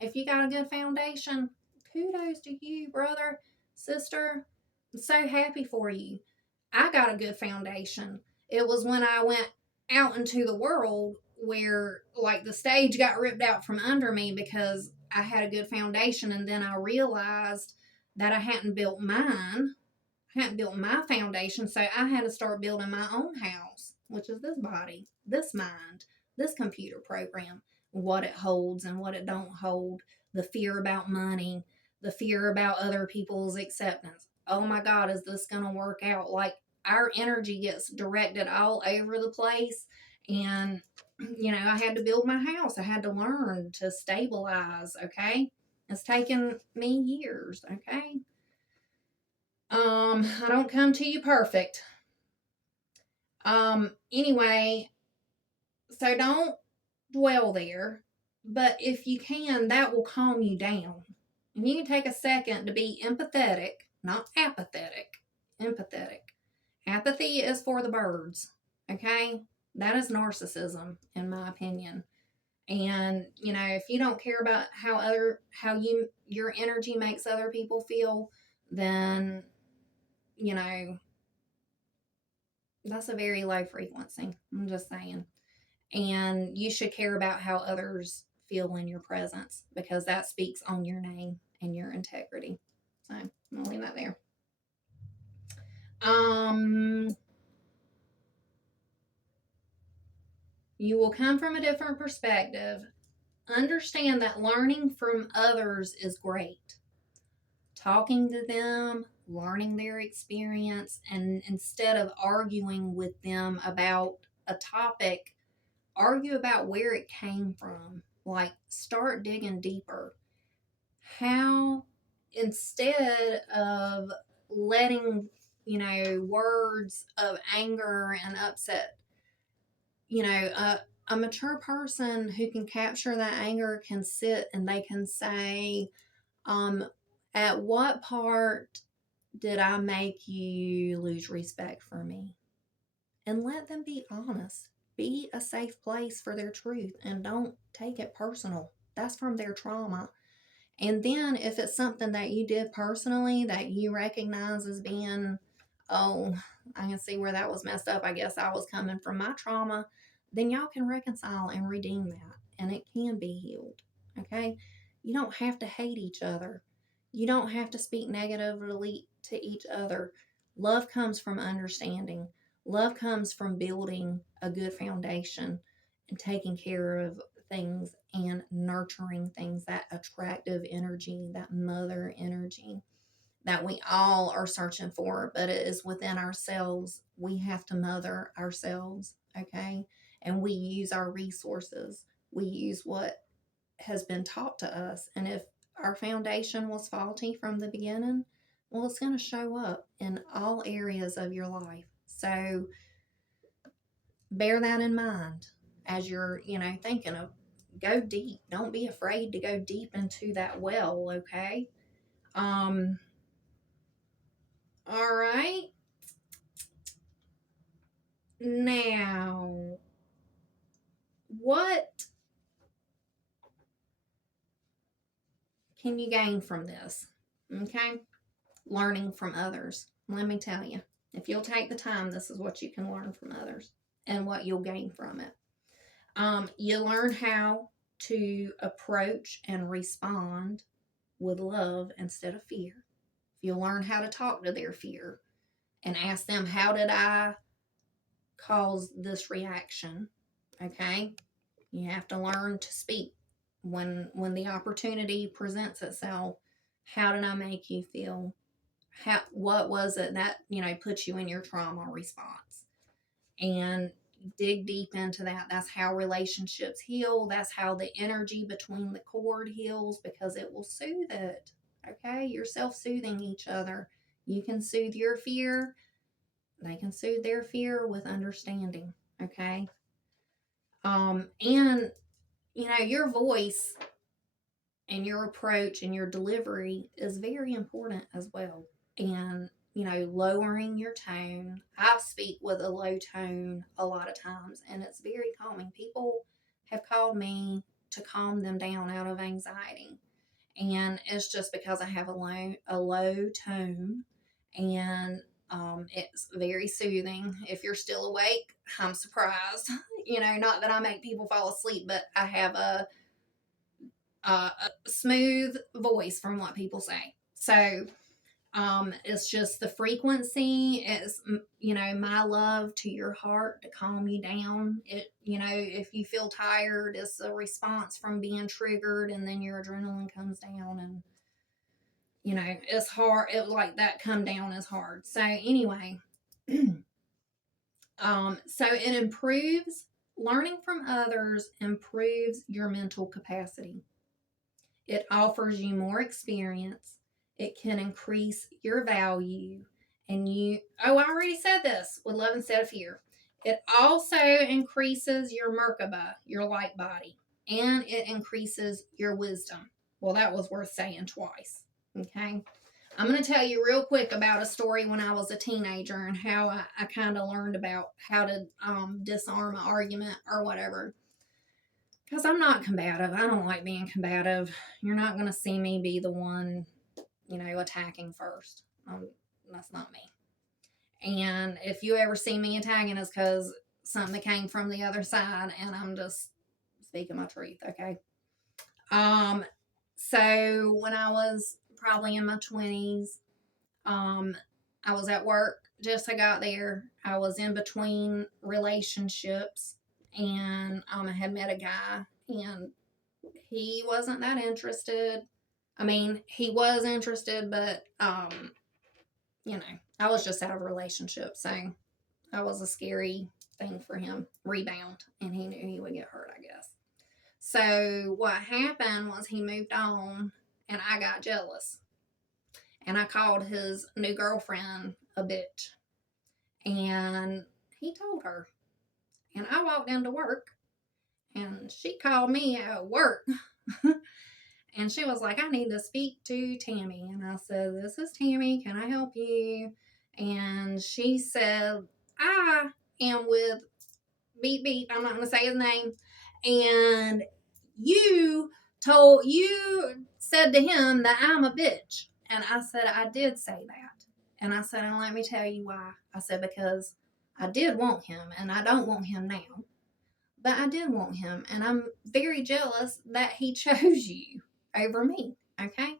If you got a good foundation, kudos to you, brother, sister. I'm so happy for you. I got a good foundation. It was when I went out into the world where, like, the stage got ripped out from under me because I had a good foundation, and then I realized that I hadn't built mine. I hadn't built my foundation, so I had to start building my own house, which is this body, this mind, this computer program, what it holds and what it don't hold, the fear about money, the fear about other people's acceptance. Oh my God, is this going to work out? Like, our energy gets directed all over the place, and I had to build my house. I had to learn to stabilize. Okay, it's taken me years. Okay. I don't come to you perfect. Anyway, so don't dwell there, but if you can, that will calm you down. And you can take a second to be empathetic, not apathetic, empathetic. Apathy is for the birds, okay? That is narcissism, in my opinion. And, if you don't care about your energy makes other people feel, then, that's a very low frequency. I'm just saying. And you should care about how others feel in your presence, because that speaks on your name and your integrity. So I'm going to leave that there. You will come from a different perspective. Understand that learning from others is great. Talking to them, learning their experience, and instead of arguing with them about a topic, argue about where it came from. Like, start digging deeper. How, instead of letting, words of anger and upset, a mature person who can capture that anger can sit and they can say, at what part did I make you lose respect for me? And let them be honest. Be a safe place for their truth, and don't take it personal. That's from their trauma. And then if it's something that you did personally that you recognize as being, oh, I can see where that was messed up. I guess I was coming from my trauma. Then y'all can reconcile and redeem that, and it can be healed. Okay? You don't have to hate each other. You don't have to speak negatively to each other. Love comes from understanding. Love comes from building a good foundation and taking care of things and nurturing things, that attractive energy, that mother energy that we all are searching for, but it is within ourselves. We have to mother ourselves, okay? And we use our resources. We use what has been taught to us. And if our foundation was faulty from the beginning, well, it's going to show up in all areas of your life. So bear that in mind as you're, thinking of, go deep. Don't be afraid to go deep into that well, okay? Um, all right. Now, what can you gain from this? Okay? Learning from others. Let me tell you, if you'll take the time, this is what you can learn from others and what you'll gain from it. You learn how to approach and respond with love instead of fear. You'll learn how to talk to their fear and ask them, how did I cause this reaction? Okay? You have to learn to speak when the opportunity presents itself. How did I make you feel? What was it that put you in your trauma response? And dig deep into that. That's how relationships heal. That's how the energy between the cord heals, because it will soothe it. Okay, you're self-soothing each other. You can soothe your fear. They can soothe their fear with understanding. Okay. And your voice and your approach and your delivery is very important as well. And, lowering your tone. I speak with a low tone a lot of times, and it's very calming. People have called me to calm them down out of anxiety. And it's just because I have a low tone, and it's very soothing. If you're still awake, I'm surprised. Not that I make people fall asleep, but I have a smooth voice from what people say. So it's just the frequency. It's, my love to your heart to calm you down. If you feel tired, it's a response from being triggered, and then your adrenaline comes down, and it's hard. It like that come down is hard. So anyway, so it improves. Learning from others improves your mental capacity. It offers you more experience. It can increase your value. And I already said this, with love instead of fear. It also increases your Merkaba, your light body, and it increases your wisdom. Well, that was worth saying twice. Okay. I'm going to tell you real quick about a story when I was a teenager and how I kind of learned about how to disarm an argument or whatever. Because I'm not combative. I don't like being combative. You're not going to see me be the one, attacking first. That's not me. And if you ever see me attacking, it's because something came from the other side, and I'm just speaking my truth, okay? So when I was probably in my 20s, I was at work. Just I got there. I was in between relationships, and I had met a guy, and he wasn't that interested. I mean, he was interested, but I was just out of a relationship, so I was a scary thing for him. Rebound, and he knew he would get hurt, I guess. So what happened was he moved on, and I got jealous, and I called his new girlfriend a bitch, and he told her, and I walked into work, and she called me at work. And she was like, I need to speak to Tammy. And I said, this is Tammy. Can I help you? And she said, I am with beep beep. I'm not going to say his name. And you said to him that I'm a bitch. And I said, I did say that. And I said, and let me tell you why. I said, because I did want him, and I don't want him now. But I did want him, and I'm very jealous that he chose you over me, okay?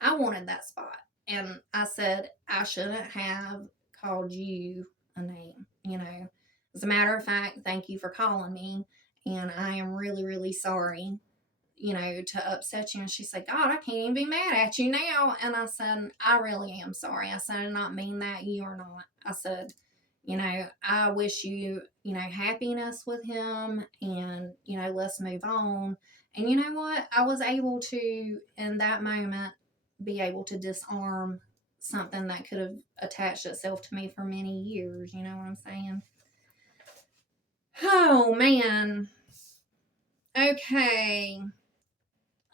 I wanted that spot. And I said, I shouldn't have called you a name, you know. As a matter of fact, thank you for calling me, and I am really, really sorry, you know, to upset you. And she said, God, I can't even be mad at you now. And I said, I really am sorry. I said, I did not mean that. You are not. I said, you know, I wish you, you know, happiness with him, and, you know, let's move on. And you know what? I was able to, in that moment, be able to disarm something that could have attached itself to me for many years. You know what I'm saying? Oh, man. Okay.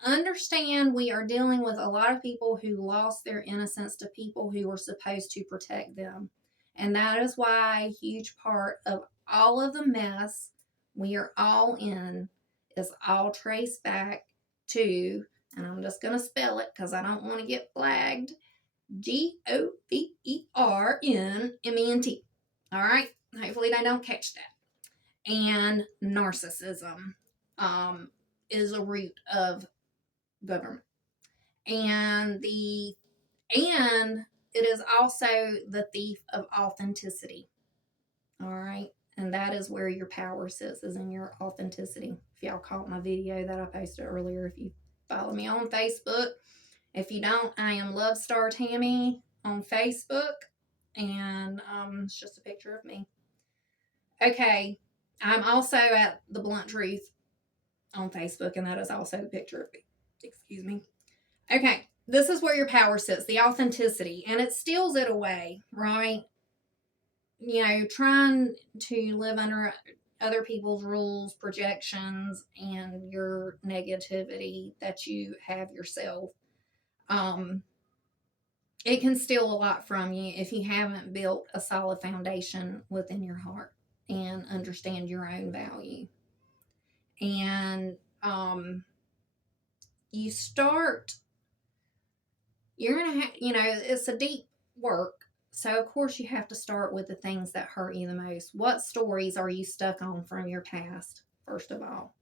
Understand we are dealing with a lot of people who lost their innocence to people who were supposed to protect them. And that is why a huge part of all of the mess we are all in is all traced back to, and I'm just going to spell it because I don't want to get flagged, GOVERNMENT. All right? Hopefully they don't catch that. And narcissism is a root of government. And it is also the thief of authenticity. All right. And that is where your power sits, is in your authenticity. If y'all caught my video that I posted earlier, if you follow me on Facebook. If you don't, I am Love Star Tammy on Facebook. And it's just a picture of me. Okay. I'm also at The Blunt Truth on Facebook, and that is also a picture of me. Excuse me. Okay, this is where your power sits, the authenticity, and it steals it away, right? You know, trying to live under other people's rules, projections, and your negativity that you have yourself. It can steal a lot from you if you haven't built a solid foundation within your heart and understand your own value. And you start, you're going to have, you know, it's a deep work. So, of course, you have to start with the things that hurt you the most. What stories are you stuck on from your past, first of all?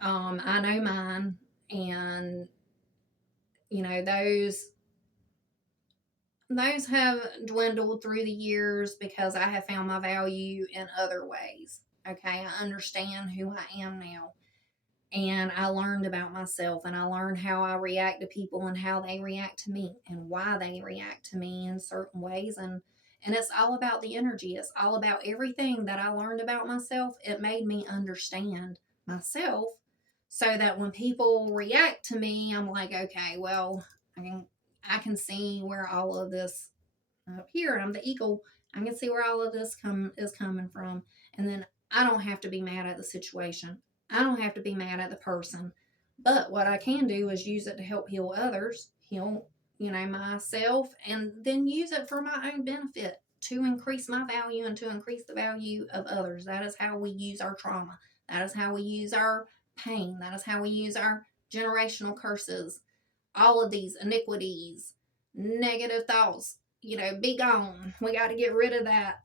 I know mine, and, you know, those have dwindled through the years because I have found my value in other ways. Okay, I understand who I am now. And I learned about myself, and I learned how I react to people and how they react to me and why they react to me in certain ways. And it's all about the energy. It's all about everything that I learned about myself. It made me understand myself, so that when people react to me, I'm like, okay, well, I can see where all of this up here. I'm the eagle. I can see where all of this is coming from. And then I don't have to be mad at the situation. I don't have to be mad at the person. But what I can do is use it to help heal others, heal, you know, myself, and then use it for my own benefit to increase my value and to increase the value of others. That is how we use our trauma. That is how we use our pain. That is how we use our generational curses. All of these iniquities, negative thoughts, you know, be gone. We got to get rid of that.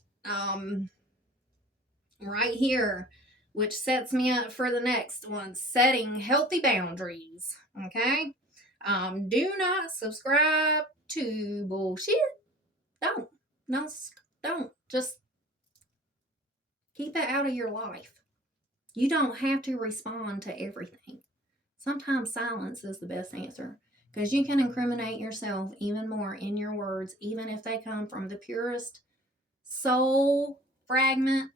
Right here, which sets me up for the next one, setting healthy boundaries. Okay. Do not subscribe to bullshit. Don't. No, don't. Just keep it out of your life. You don't have to respond to everything. Sometimes silence is the best answer, because you can incriminate yourself even more in your words, even if they come from the purest soul fragment,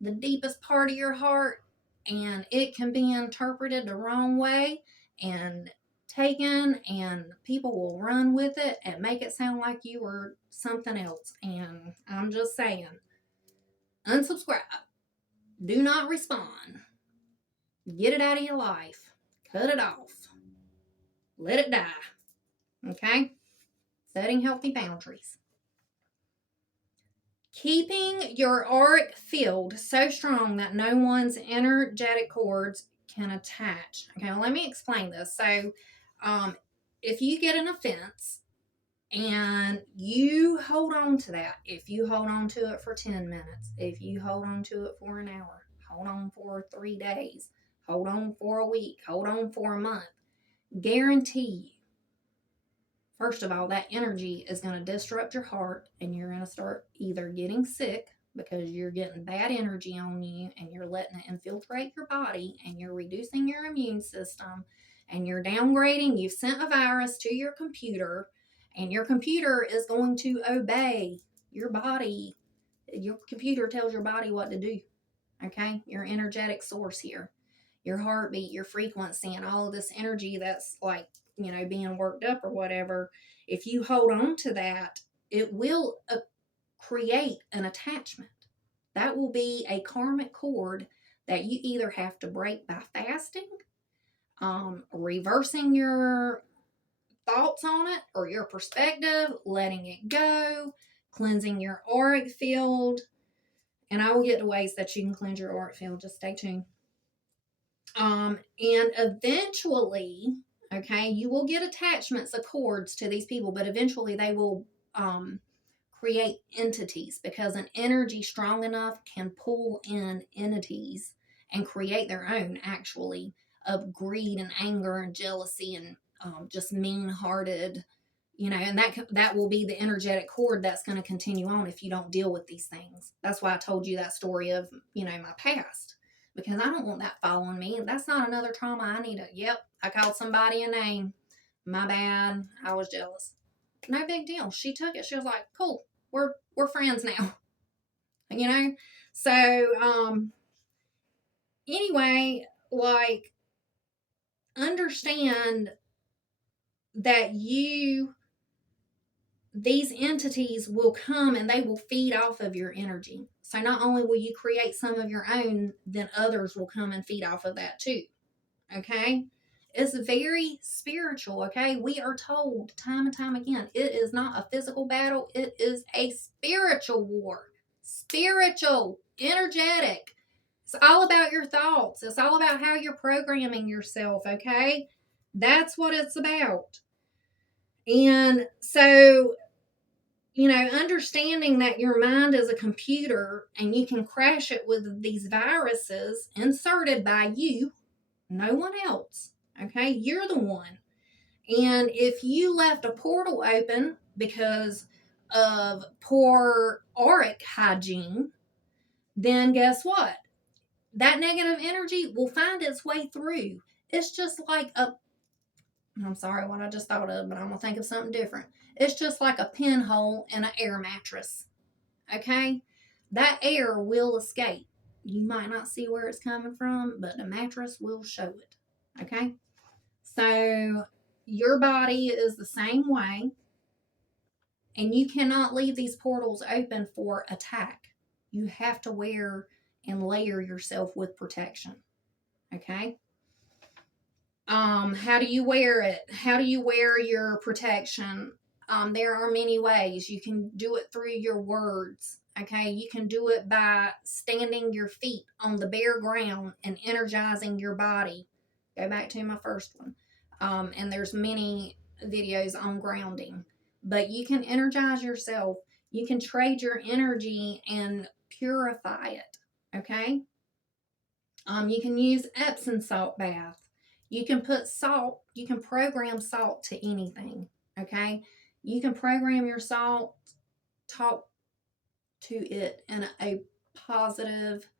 the deepest part of your heart, and it can be interpreted the wrong way and taken, and people will run with it and make it sound like you were something else. And I'm just saying, unsubscribe, do not respond, get it out of your life, cut it off, let it die. Okay? Setting healthy boundaries. Keeping your auric field so strong that no one's energetic cords can attach. Okay, well, let me explain this. So, if you get an offense and you hold on to that, if you hold on to it for 10 minutes, if you hold on to it for an hour, hold on for 3 days, hold on for a week, hold on for a month, guarantee you, First of all, that energy is going to disrupt your heart, and you're going to start either getting sick because you're getting bad energy on you and you're letting it infiltrate your body and you're reducing your immune system and you're downgrading. You've sent a virus to your computer, and your computer is going to obey your body. Your computer tells your body what to do. Okay? Your energetic source here, your heartbeat, your frequency, and all of this energy that's like, being worked up or whatever. If you hold on to that, it will create an attachment. That will be a karmic cord that you either have to break by fasting, reversing your thoughts on it or your perspective, letting it go, cleansing your auric field. And I will get to ways that you can cleanse your auric field. Just stay tuned. And eventually, okay, you will get attachments of cords to these people, but eventually they will create entities, because an energy strong enough can pull in entities and create their own, actually, of greed and anger and jealousy and just mean-hearted, and that will be the energetic cord that's going to continue on if you don't deal with these things. That's why I told you that story of, my past, because I don't want that following me. That's not another trauma I need to, I called somebody a name. My bad. I was jealous. No big deal. She took it. She was like, cool, we're friends now. So anyway, like, understand that these entities will come and they will feed off of your energy. So not only will you create some of your own, then others will come and feed off of that too. Okay? It's very spiritual, okay? We are told time and time again, it is not a physical battle, it is a spiritual war. Spiritual, energetic. It's all about your thoughts. It's all about how you're programming yourself, okay? That's what it's about. And so, understanding that your mind is a computer and you can crash it with these viruses inserted by you, no one else. Okay, you're the one. And if you left a portal open because of poor auric hygiene, then guess what? That negative energy will find its way through. It's just like I'm sorry what I just thought of, but I'm going to think of something different. It's just like a pinhole in an air mattress. Okay? That air will escape. You might not see where it's coming from, but the mattress will show it. Okay? So your body is the same way, and you cannot leave these portals open for attack. You have to wear and layer yourself with protection. Okay? How do you wear it? How do you wear your protection? There are many ways. You can do it through your words. Okay, you can do it by standing your feet on the bare ground and energizing your body. Go back to my first one. And there's many videos on grounding, but you can energize yourself. You can trade your energy and purify it. Okay. You can use Epsom salt bath. You can put salt. You can program salt to anything. Okay. You can program your salt, talk to it in a positive,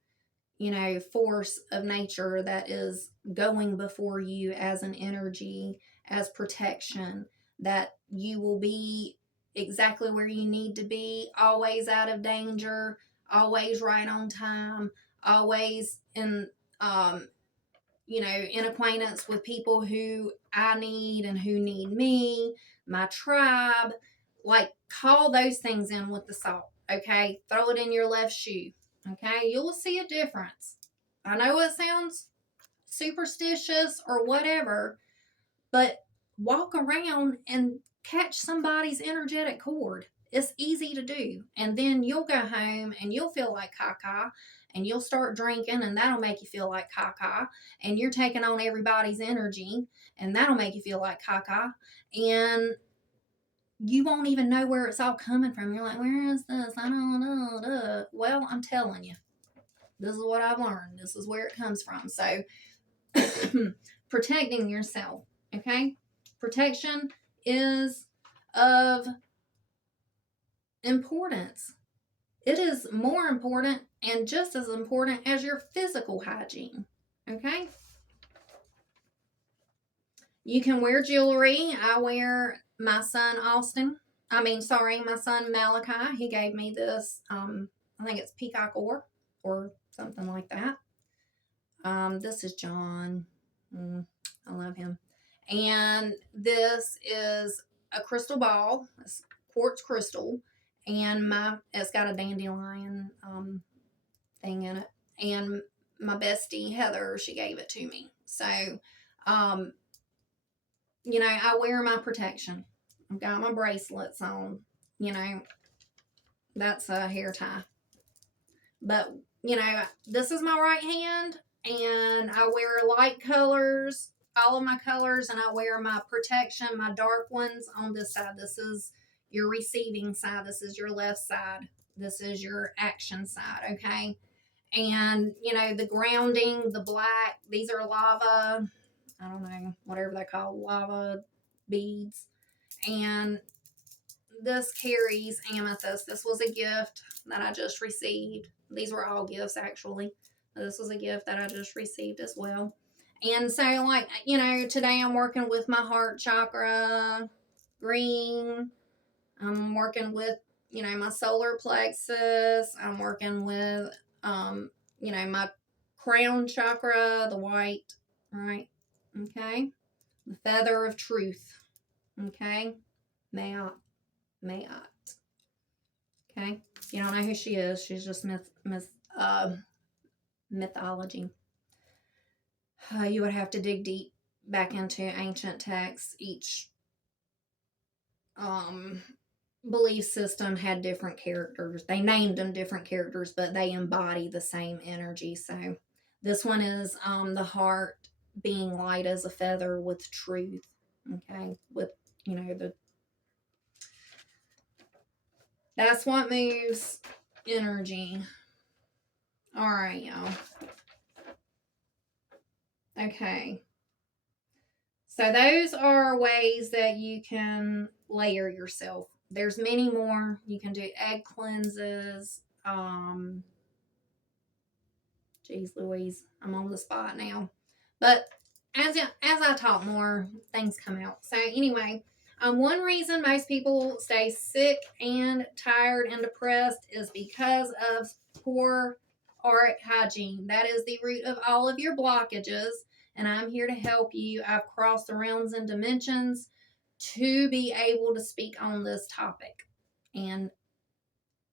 force of nature that is going before you as an energy, as protection, that you will be exactly where you need to be, always out of danger, always right on time, always in acquaintance with people who I need and who need me, my tribe. Like, call those things in with the salt, okay? Throw it in your left shoe, okay? You'll see a difference. I know it sounds superstitious or whatever, but walk around and catch somebody's energetic cord. It's easy to do. And then you'll go home and you'll feel like caca, and you'll start drinking, and that'll make you feel like caca. And you're taking on everybody's energy, and that'll make you feel like caca. And you won't even know where it's all coming from. You're like, where is this? I don't know. Well, I'm telling you, this is what I've learned. This is where it comes from. So, protecting yourself, okay? Protection is of importance. It is more important and just as important as your physical hygiene. Okay? You can wear jewelry. I wear my son my son Malachi. He gave me this, I think it's peacock or something like that. This is John. I love him. And this is a crystal ball, it's quartz crystal, and it's got a dandelion thing in it. And my bestie Heather, she gave it to me. So, um, I wear my protection. I've got my bracelets on. That's a hair tie. But, this is my right hand, and I wear light colors, all of my colors, and I wear my protection, my dark ones on this side. This is your receiving side. This is your left side. This is your action side, okay? And, the grounding, the black, these are lava, I don't know, whatever they call lava beads. And this carries amethyst. This was a gift that I just received. These were all gifts, actually. This was a gift that I just received as well. And so, today I'm working with my heart chakra, green. I'm working with, my solar plexus. I'm working with, my crown chakra, the white, right? Okay. The feather of truth. Okay. Mayat. Okay. If you don't know who she is, she's just mythology. You would have to dig deep back into ancient texts. Each belief system had different characters. They named them different characters, but they embody the same energy. So this one is the heart being light as a feather with truth. Okay. With, that's what moves energy. All right, y'all. Okay. So those are ways that you can layer yourself. There's many more. You can do egg cleanses. Geez Louise, I'm on the spot now. But as I talk more, things come out. So anyway, one reason most people stay sick and tired and depressed is because of poor auric hygiene. That is the root of all of your blockages, and I'm here to help you. I've crossed the realms and dimensions to be able to speak on this topic, and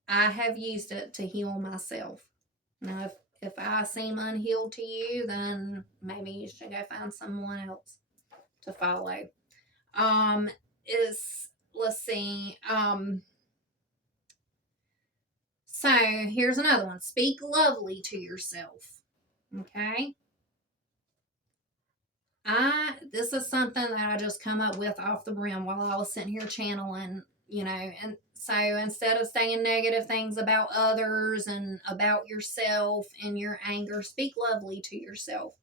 I have used it to heal myself. Now, if I seem unhealed to you, then maybe you should go find someone else to follow. Let's see. So here's another one. Speak lovely to yourself. Okay. This is something that I just come up with off the brim while I was sitting here channeling, and so instead of saying negative things about others and about yourself and your anger, speak lovely to yourself.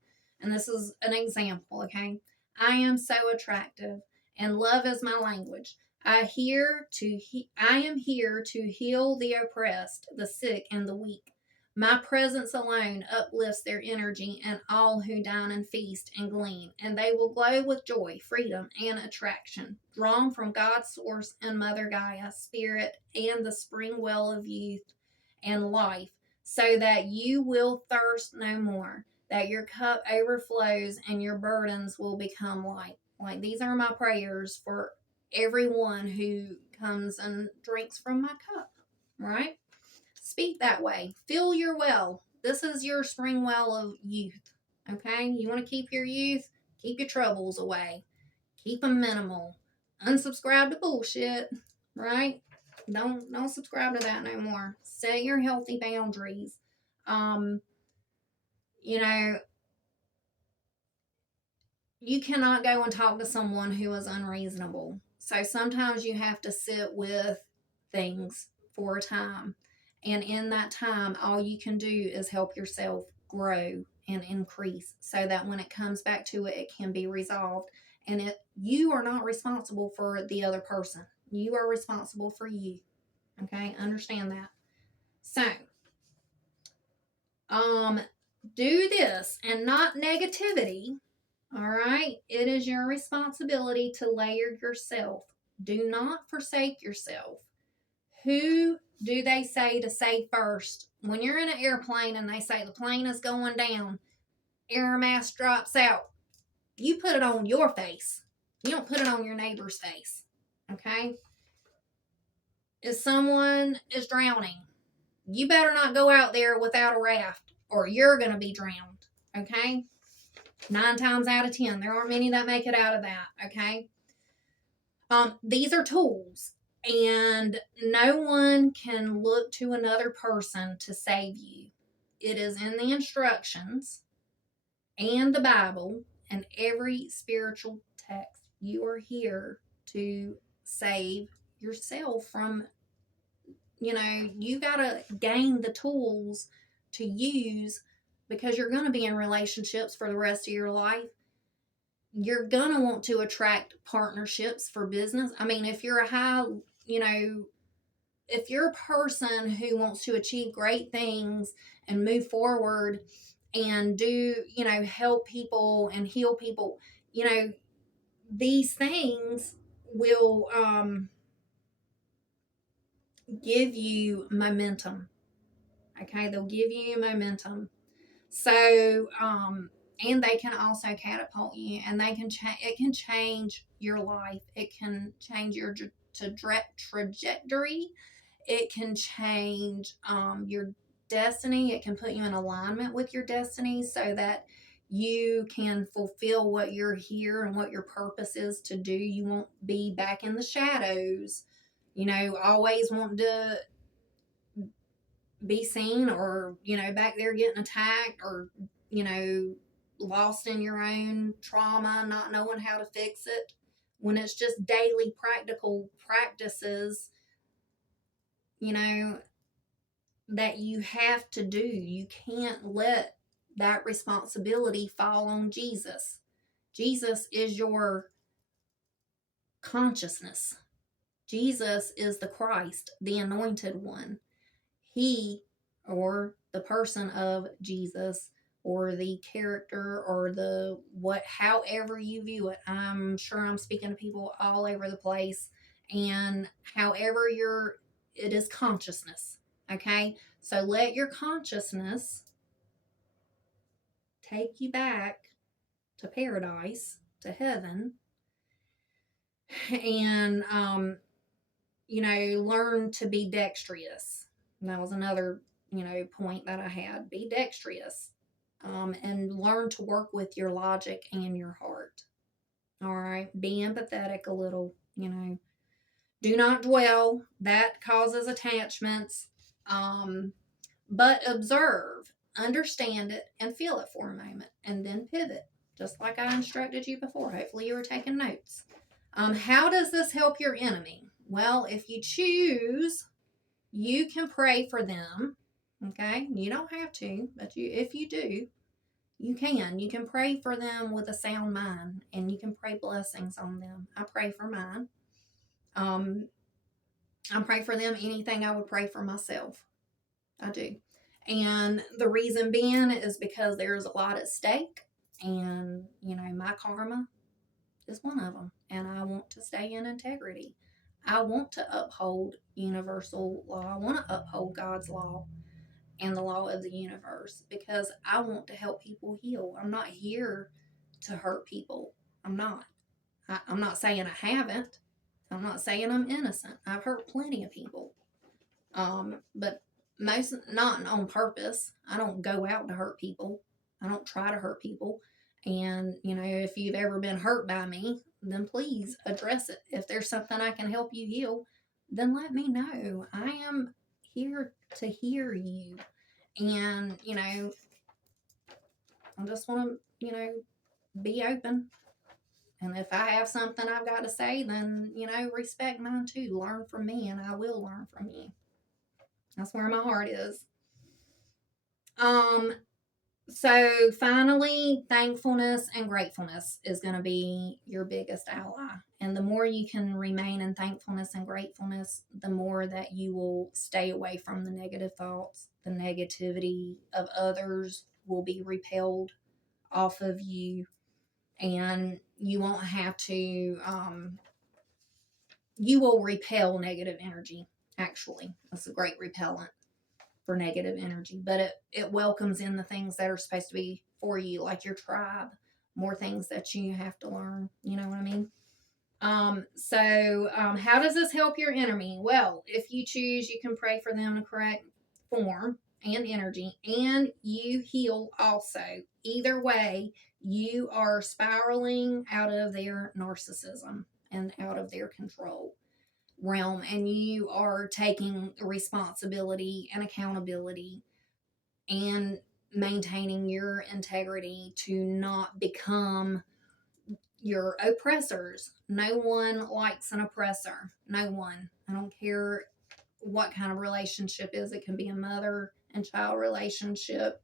And this is an example, okay? I am so attractive and love is my language. I am here to heal the oppressed, the sick, and the weak. My presence alone uplifts their energy and all who dine and feast and glean, and they will glow with joy, freedom, and attraction, drawn from God's source and Mother Gaia, spirit, and the spring well of youth and life, so that you will thirst no more, that your cup overflows and your burdens will become light. Like, these are my prayers for everyone who comes and drinks from my cup, right? Speak that way. Fill your well. This is your spring well of youth. Okay? You want to keep your youth? Keep your troubles away. Keep them minimal. Unsubscribe to bullshit, right? Don't subscribe to that no more. Set your healthy boundaries. You cannot go and talk to someone who is unreasonable. So sometimes you have to sit with things for a time. And in that time, all you can do is help yourself grow and increase so that when it comes back to it, it can be resolved. And you are not responsible for the other person. You are responsible for you. Okay, understand that. So, do this and not negativity. All right, it is your responsibility to layer yourself. Do not forsake yourself. Who do they say to say first? When you're in an airplane and they say the plane is going down, air mask drops out, you put it on your face. You don't put it on your neighbor's face. Okay? If someone is drowning, you better not go out there without a raft or you're going to be drowned. Okay? 9 times out of 10. There aren't many that make it out of that. Okay? These are tools, and no one can look to another person to save you. It is in the instructions and the Bible and every spiritual text. You are here to save yourself from, you got to gain the tools to use because you're going to be in relationships for the rest of your life. You're going to want to attract partnerships for business. I mean, if you're if you're a person who wants to achieve great things and move forward and do, help people and heal people, these things will give you momentum. Okay, they'll give you momentum. So, and they can also catapult you, and they can it can change your life. It can change your trajectory. It can change your destiny. It can put you in alignment with your destiny so that you can fulfill what you're here and what your purpose is to do. You won't be back in the shadows, always wanting to be seen or, back there getting attacked or, lost in your own trauma, not knowing how to fix it. When it's just daily practical practices, that you have to do. You can't let that responsibility fall on Jesus. Jesus is your consciousness. Jesus is the Christ, the anointed one. He, or the person of Jesus, or the character, or however you view it. I'm sure I'm speaking to people all over the place, and however it is consciousness. Okay, so let your consciousness take you back to paradise, to heaven, and learn to be dexterous. And that was another point that I had. Be dexterous, and learn to work with your logic and your heart. All right, be empathetic a little. Do not dwell. That causes attachments. But observe, understand it, and feel it for a moment, and then pivot, just like I instructed you before. Hopefully you were taking notes. How does this help your enemy? Well, if you choose, you can pray for them. Okay, you don't have to, but if you do, you can. You can pray for them with a sound mind, and you can pray blessings on them. I pray for mine. I pray for them anything I would pray for myself. I do. And the reason being is because there's a lot at stake, and my karma is one of them, and I want to stay in integrity. I want to uphold universal law. I want to uphold God's law and the law of the universe because I want to help people heal. I'm not here to hurt people. I'm not. I'm not saying I haven't. I'm not saying I'm innocent. I've hurt plenty of people. But most not on purpose. I don't go out to hurt people. I don't try to hurt people. And, if you've ever been hurt by me, then please address it. If there's something I can help you heal, then let me know. I am here to hear you. And, I just want to, be open. And if I have something I've got to say, then, respect mine too. Learn from me, and I will learn from you. That's where my heart is. So finally, thankfulness and gratefulness is going to be your biggest ally. And the more you can remain in thankfulness and gratefulness, the more that you will stay away from the negative thoughts. The negativity of others will be repelled off of you, and you won't have to, you will repel negative energy. Actually, it's a great repellent for negative energy, but it welcomes in the things that are supposed to be for you, like your tribe, more things that you have to learn. You know what I mean? How does this help your enemy? Well, if you choose, you can pray for them in correct form and energy, and you heal also. Either way, you are spiraling out of their narcissism and out of their control realm, and you are taking responsibility and accountability and maintaining your integrity to not become your oppressors. No one likes an oppressor. No one. I don't care what kind of relationship is. It can be a mother and child relationship.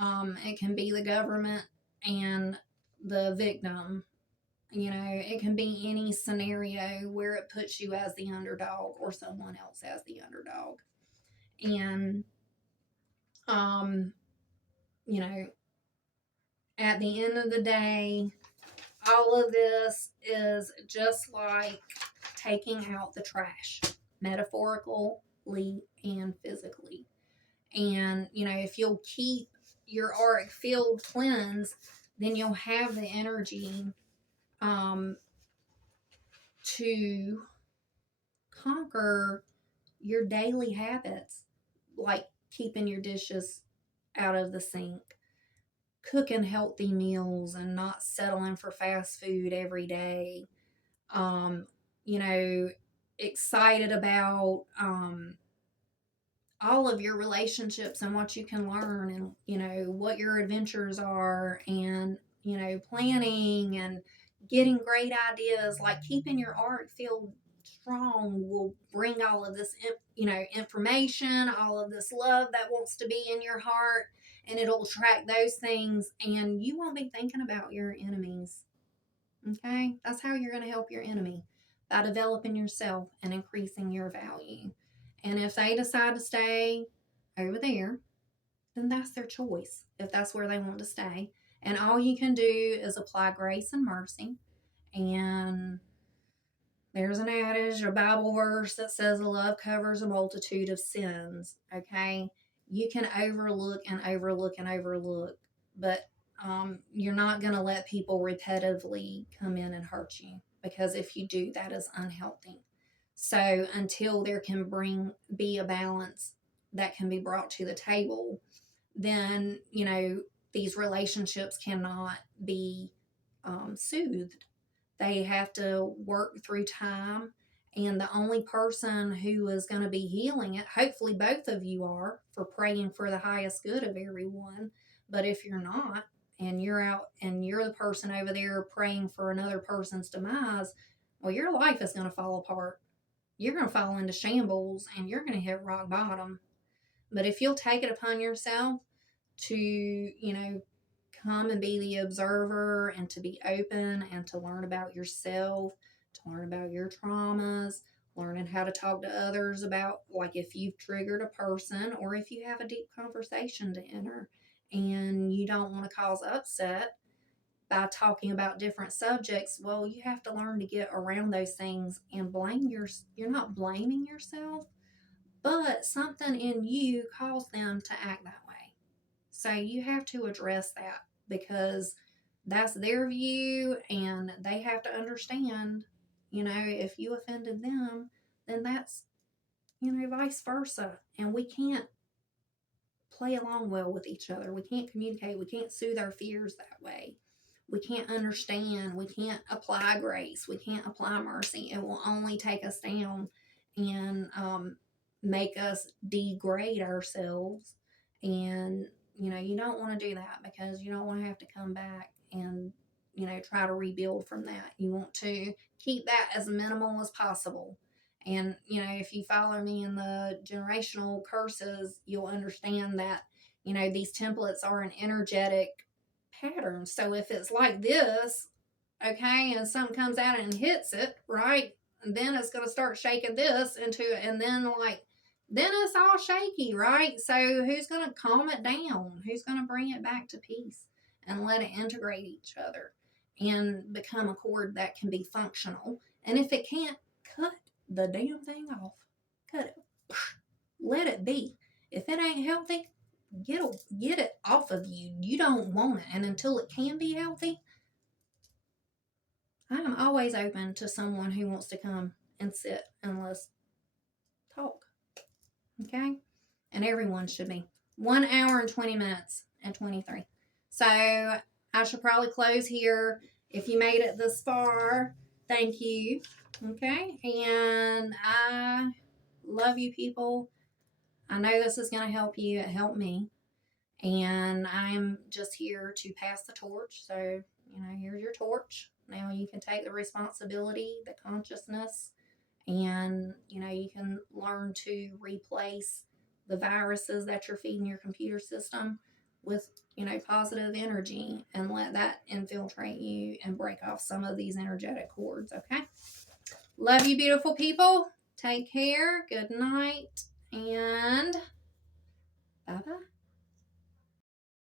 It can be the government and the victim. You know, it can be any scenario where it puts you as the underdog or someone else as the underdog. And, um, you know, at the end of the day, all of this is just like taking out the trash, metaphorically and physically. And, you know, if you'll keep your auric field cleansed, then you'll have the energy um, to conquer your daily habits, like keeping your dishes out of the sink, cooking healthy meals and not settling for fast food every day. Um, you know, excited about all of your relationships and what you can learn, and, you know, what your adventures are, and, you know, planning and getting great ideas. Like keeping your art field strong will bring all of this, you know, information, all of this love that wants to be in your heart, and it'll attract those things, and you won't be thinking about your enemies. Okay? That's how you're going to help your enemy, by developing yourself and increasing your value. And if they decide to stay over there, then that's their choice, if that's where they want to stay. And all you can do is apply grace and mercy. And there's an adage, a Bible verse that says love covers a multitude of sins. Okay? You can overlook and overlook and overlook, but you're not going to let people repetitively come in and hurt you, because if you do, that is unhealthy. So until there can be a balance that can be brought to the table, then, you know, these relationships cannot be soothed. They have to work through time. And the only person who is going to be healing it, hopefully both of you are, for praying for the highest good of everyone. But if you're not, and you're out and you're the person over there praying for another person's demise, well, your life is going to fall apart. You're going to fall into shambles and you're going to hit rock bottom. But if you'll take it upon yourself to, you know, come and be the observer and to be open and to learn about yourself, to learn about your traumas, learning how to talk to others about, like, if you've triggered a person or if you have a deep conversation to enter and you don't want to cause upset by talking about different subjects, well, you have to learn to get around those things and you're not blaming yourself, but something in you caused them to act that way. So you have to address that, because that's their view and they have to understand, you know, if you offended them, then that's, you know, vice versa. And we can't play along well with each other. We can't communicate. We can't soothe our fears that way. We can't understand. We can't apply grace. We can't apply mercy. It will only take us down and make us degrade ourselves. And, you know, you don't want to do that, because you don't want to have to come back and, you know, try to rebuild from that. You want to keep that as minimal as possible. And, you know, if you follow me in the generational curses, you'll understand that You know, these templates are an energetic pattern. So if it's like this, okay, and something comes out and hits it, right? And then it's going to start shaking this into, and then then it's all shaky, right? So who's going to calm it down? Who's going to bring it back to peace and let it integrate each other and become a cord that can be functional? And if it can't, cut the damn thing off. Cut it. Let it be. If it ain't healthy, get it off of you. You don't want it. And until it can be healthy, I am always open to someone who wants to come and sit and let's talk. Okay? And everyone should be. 1 hour and 20 minutes and 23. So I should probably close here. If you made it this far, thank you. Okay? And I love you people. I know this is going to help you. It helped me. And I'm just here to pass the torch. So, here's your torch. Now you can take the responsibility, the consciousness, and, you can learn to replace the viruses that you're feeding your computer system with, positive energy and let that infiltrate you and break off some of these energetic cords, okay? Love you, beautiful people. Take care. Good night. And bye-bye.